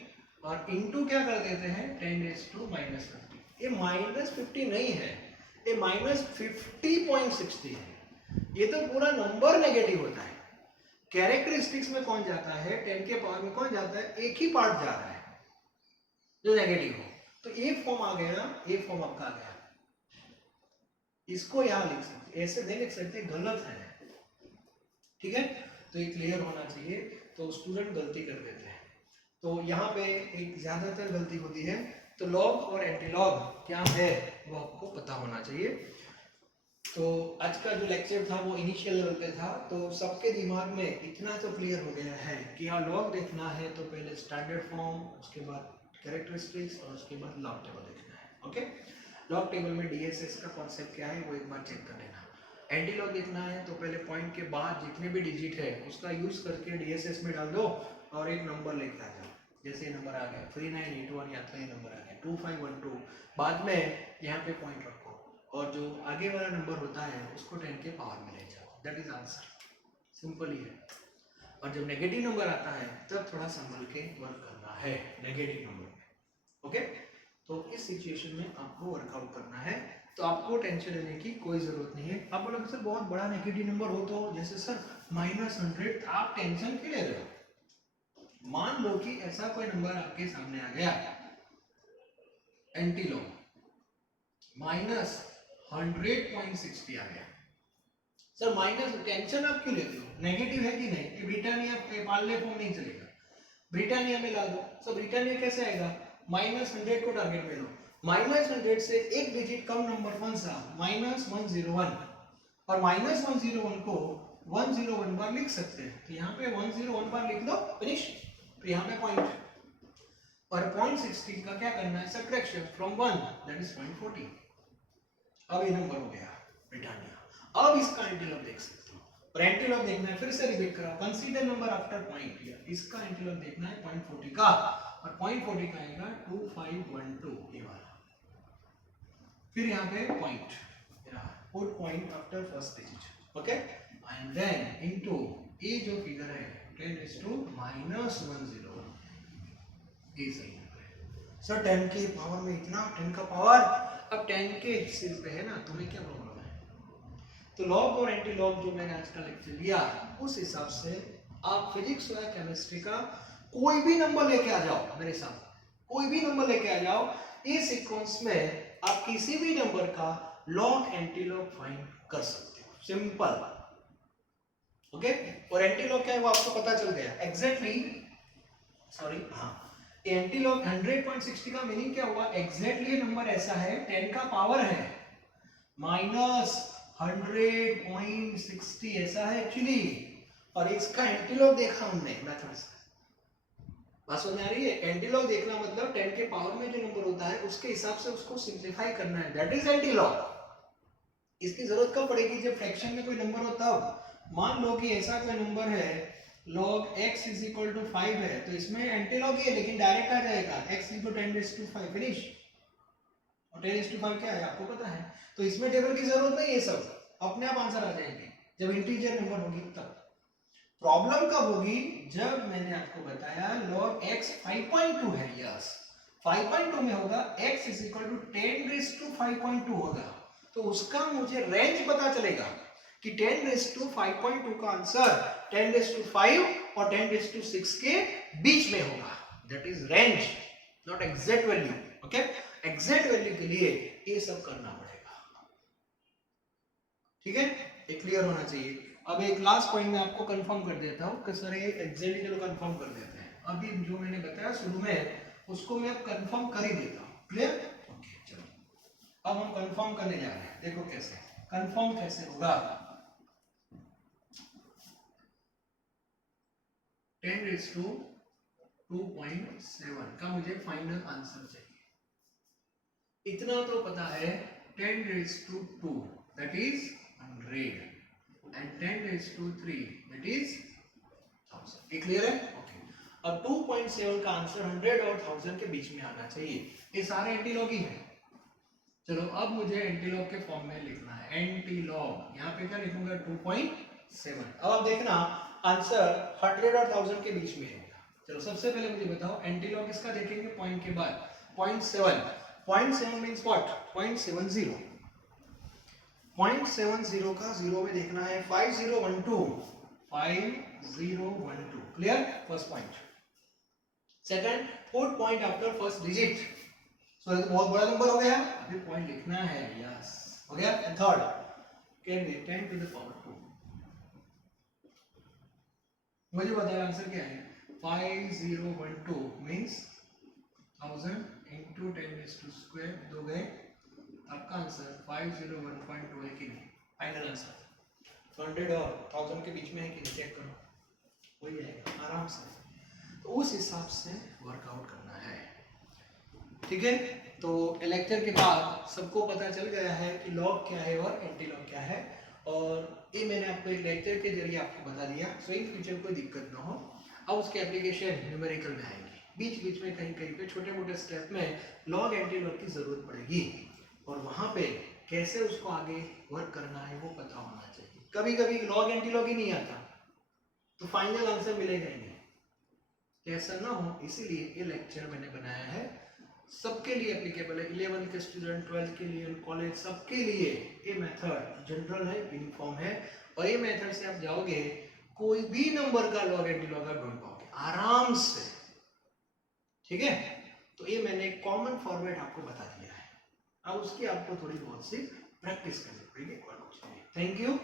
और इनटू क्या कर देते हैं 10⁻50, ये -50 नहीं है, ये -50.60 है। ये तो पूरा नंबर नेगेटिव होता है, कैरेक्टरिस्टिक्स में कौन जाता है, 10 के पावर में कौन जाता है, एक ही पार्ट जा रहा है जो नेगेटिव हो। तो ये फॉर्म आ गया ना, ये फॉर्म आपका आ गया, इसको यहां लिख सकते, ऐसे नहीं लिख सकते, गलत है, ठीक है? तो ये क्लियर होना चाहिए। तो स्टूडेंट गलती कर देते हैं, तो यहाँ पे एक ज्यादातर गलती होती है। तो लॉग और एंटीलॉग क्या है वो आपको पता होना चाहिए। तो आज का जो लेक्चर था वो इनिशियल लेवल पे था, तो सबके दिमाग में इतना तो क्लियर हो गया है कि यहाँ लॉग देखना है तो पहले स्टैंडर्ड फॉर्म, उसके बाद कैरेक्टरिस्टिक्स, और उसके बाद लॉग टेबल देखना है। ओके, लॉग टेबल में डीएसएस का कॉन्सेप्ट क्या है वो एक बार चेक कर लेना। एंटी लॉग देखना है तो पहले पॉइंट के बाद जितने भी डिजिट है उसका यूज करके डीएसएस में डाल दो और एक नंबर लेके आ जाओ। जैसे ये नंबर आ गया 3981, या तो ये नंबर आ गया 2512, बाद में यहाँ पे पॉइंट रखो और जो आगे वाला नंबर होता है उसको 10 के पावर में ले जाओ, दैट इज आंसर, सिंपल ही है। और जब नेगेटिव नंबर आता है तब थोड़ा संभल के वर्क करना है नेगेटिव नंबर में। ओके, तो इस सिचुएशन में आपको वर्कआउट करना है, तो आपको टेंशन लेने की कोई जरूरत नहीं है। आप बोलोगे सर बहुत बड़ा नेगेटिव नंबर हो तो, जैसे सर -100, आप टेंशन क्यों ले रहे हो? मान लो कि ऐसा कोई नंबर आपके सामने आ गया, एंटी लॉग -100.60 आ गया, सर माइनस, टेंशन आप क्यों लेते हो? नेगेटिव है कि नहीं, ये ब्रिटानिया पे पार्ले फॉर्म नहीं चलेगा, ब्रिटानिया में ला दो। सर ब्रिटानिया कैसे आएगा? -100 को टारगेट में लो, -100 से एक डिजिट कम नंबर कौन सा? -101, और -101 को 101 बार लिख सकते हैं, तो यहाँ पे 101 बार लिख दो, फिनिश। तो यहाँ पे पॉइंट, और 0.60 का क्या करना है? Subtraction from 1, that is 0.40। अब ये नंबर हो गया ब्रिटानिया। अब इसका एंटीलॉग देख सकते हो, और एंटीलॉग देखना है, फिर से रिपीट करा, consider number after point here. इसका एंटीलॉग देखना है 0.40 का, और 0.40 का आएगा 2512 ये वाला। फिर यहाँ पे point, put point after first digit. Okay, and then into ये जो फिगर है 10⁻⁻10 ये सही है सर। 10 की पावर में इतना, 10 का पावर, अब 10 के सिर पे है ना, तुम्हें क्या प्रॉब्लम है? तो लॉग और एंटी लॉग जो मैंने आज का लेक्चर लिया उस हिसाब से आप फिजिक्स या केमिस्ट्री का कोई भी नंबर लेके आ जाओ, मेरे साथ कोई भी नंबर लेके आ जाओ, इस सीक्वेंस में आप किसी भी नंबर का लॉग एंटी लॉग फाइंड कर सकते हो, सिंपल। ओके, और एंटी लॉग क्या है वो आपको पता चल गया एग्जैक्टली। सॉरी, हाँ, एंटी लॉग 100.60 का मीनिंग क्या हुआ? एग्जैक्टली नंबर ऐसा है 10 का पावर है -100.60 ऐसा है एक्चुअली, और इसका एंटीलॉग देखा हमने मेथड से। बात समझ आ रही है? एंटीलॉग देखना मतलब 10 के पावर में जो नंबर होता है उसके हिसाब से उसको सिंपलीफाई करना है, दैट इज एंटीलॉग। इसकी जरूरत कब पड़ेगी? जब फ्रैक्शन में कोई नंबर हो तब। मान लो कि ऐसा कोई नंबर है log x = 5 है, तो इसमें एंटीलॉग ही है लेकिन डायरेक्ट आ जाएगा x = 10⁵, फिनिश। और 10⁵ क्या है आपको पता है, तो इसमें टेबल की जरूरत नहीं है, सब अपने आप आंसर आ जाएंगे जब इंटीजर नंबर होगी तब। प्रॉब्लम कब होगी? जब मैंने आपको बताया log x 5.2 है, यस 5.2 में होगा, x = 10⁵ होगा, तो उसका मुझे रेंज पता चलेगा कि 10⁵ का आंसर 10⁵ और 10⁶ के बीच में होगा, that is range, not exact value. Okay, exact value के लिए ये सब करना पड़ेगा, ठीक है, ये क्लियर होना चाहिए। अब एक लास्ट पॉइंट मैं आपको कंफर्म कर देता हूं कि सर ये एग्जैक्टली चलो कंफर्म कर देते हैं, अभी जो मैंने बताया शुरू में उसको मैं अब कंफर्म कर ही देता हूं, क्लियर? ओके, चलो अब हम कंफर्म करने जा रहे हैं, देखो कैसे कंफर्म कैसे होगा। 10⁻².7 का मुझे फाइनल आंसर चाहिए। इतना तो पता है 10⁻² that is 100 and 10⁻³ that is 1000। ये क्लियर है? ओके, अब 2.7 का आंसर 100 और 1000 के बीच में आना चाहिए। ये सारे एंटीलॉग ही हैं। चलो अब मुझे एंटीलॉग के फॉर्म में लिखना है, एंटीलॉग यहाँ पे क्या लिखूंगा 2.7। अब आप देखना आंसर 100 और 1000 के बीच में है। चलो सबसे पहले मुझे बताओ एंटीलॉग इसका देखेंगे पॉइंट के बाद 0.7 मींस व्हाट 0.70 0.70 का 0 में देखना है 5012 clear? First point. Second, fourth point after first digit, so ये तो बहुत बड़ा नंबर हो गया, अभी पॉइंट लिखना है, यस हो गया। And third can be 10⁻²। मुझे बताओ आंसर क्या है? 5012 मींस 1000 into 10⁻² दोगे आपका आंसर 501.2 है कि नहीं? फाइनल आंसर 100 और 1000 के बीच में है कि नहीं? चेक करो, वही आएगा आराम से। तो उस हिसाब से वर्कआउट करना है, ठीक है? तो लेक्चर के बाद सबको पता चल गया है कि लॉग क्या है और एंटी लॉग क्या है, और ये मैंने आपको एक लेक्चर के जरिए आपको बता दिया, सो इन फ्यूचर कोई दिक्कत ना हो। अब उसके एप्लीकेशन न्यूमेरिकल में आएंगे, बीच बीच में कहीं कहीं पे छोटे मोटे स्टेप में लॉग एंटी लॉग की जरूरत पड़ेगी, और वहां पे कैसे उसको आगे वर्क करना है वो पता होना चाहिए। कभी कभी लॉग एंटी लॉग ही नहीं आता तो फाइनल आंसर मिलेगा ही नहीं, ऐसा ना हो, इसीलिए ये लेक्चर मैंने बनाया है, सबके लिए एप्लीकेबल है, 11th के स्टूडेंट, 12th के लिए, कॉलेज, सबके लिए ये मेथड जनरल है, यूनिफॉर्म है, और ये मेथड से आप जाओगे कोई भी नंबर का लॉग एंटी लॉग आप ढूंढ पाओगे आराम से, ठीक है? तो ये मैंने कॉमन फॉर्मेट आपको बता दिया है, अब उसकी आपको थोड़ी बहुत सी प्रैक्टिस करनी पड़ेगी और कुछ नहीं। Thank you.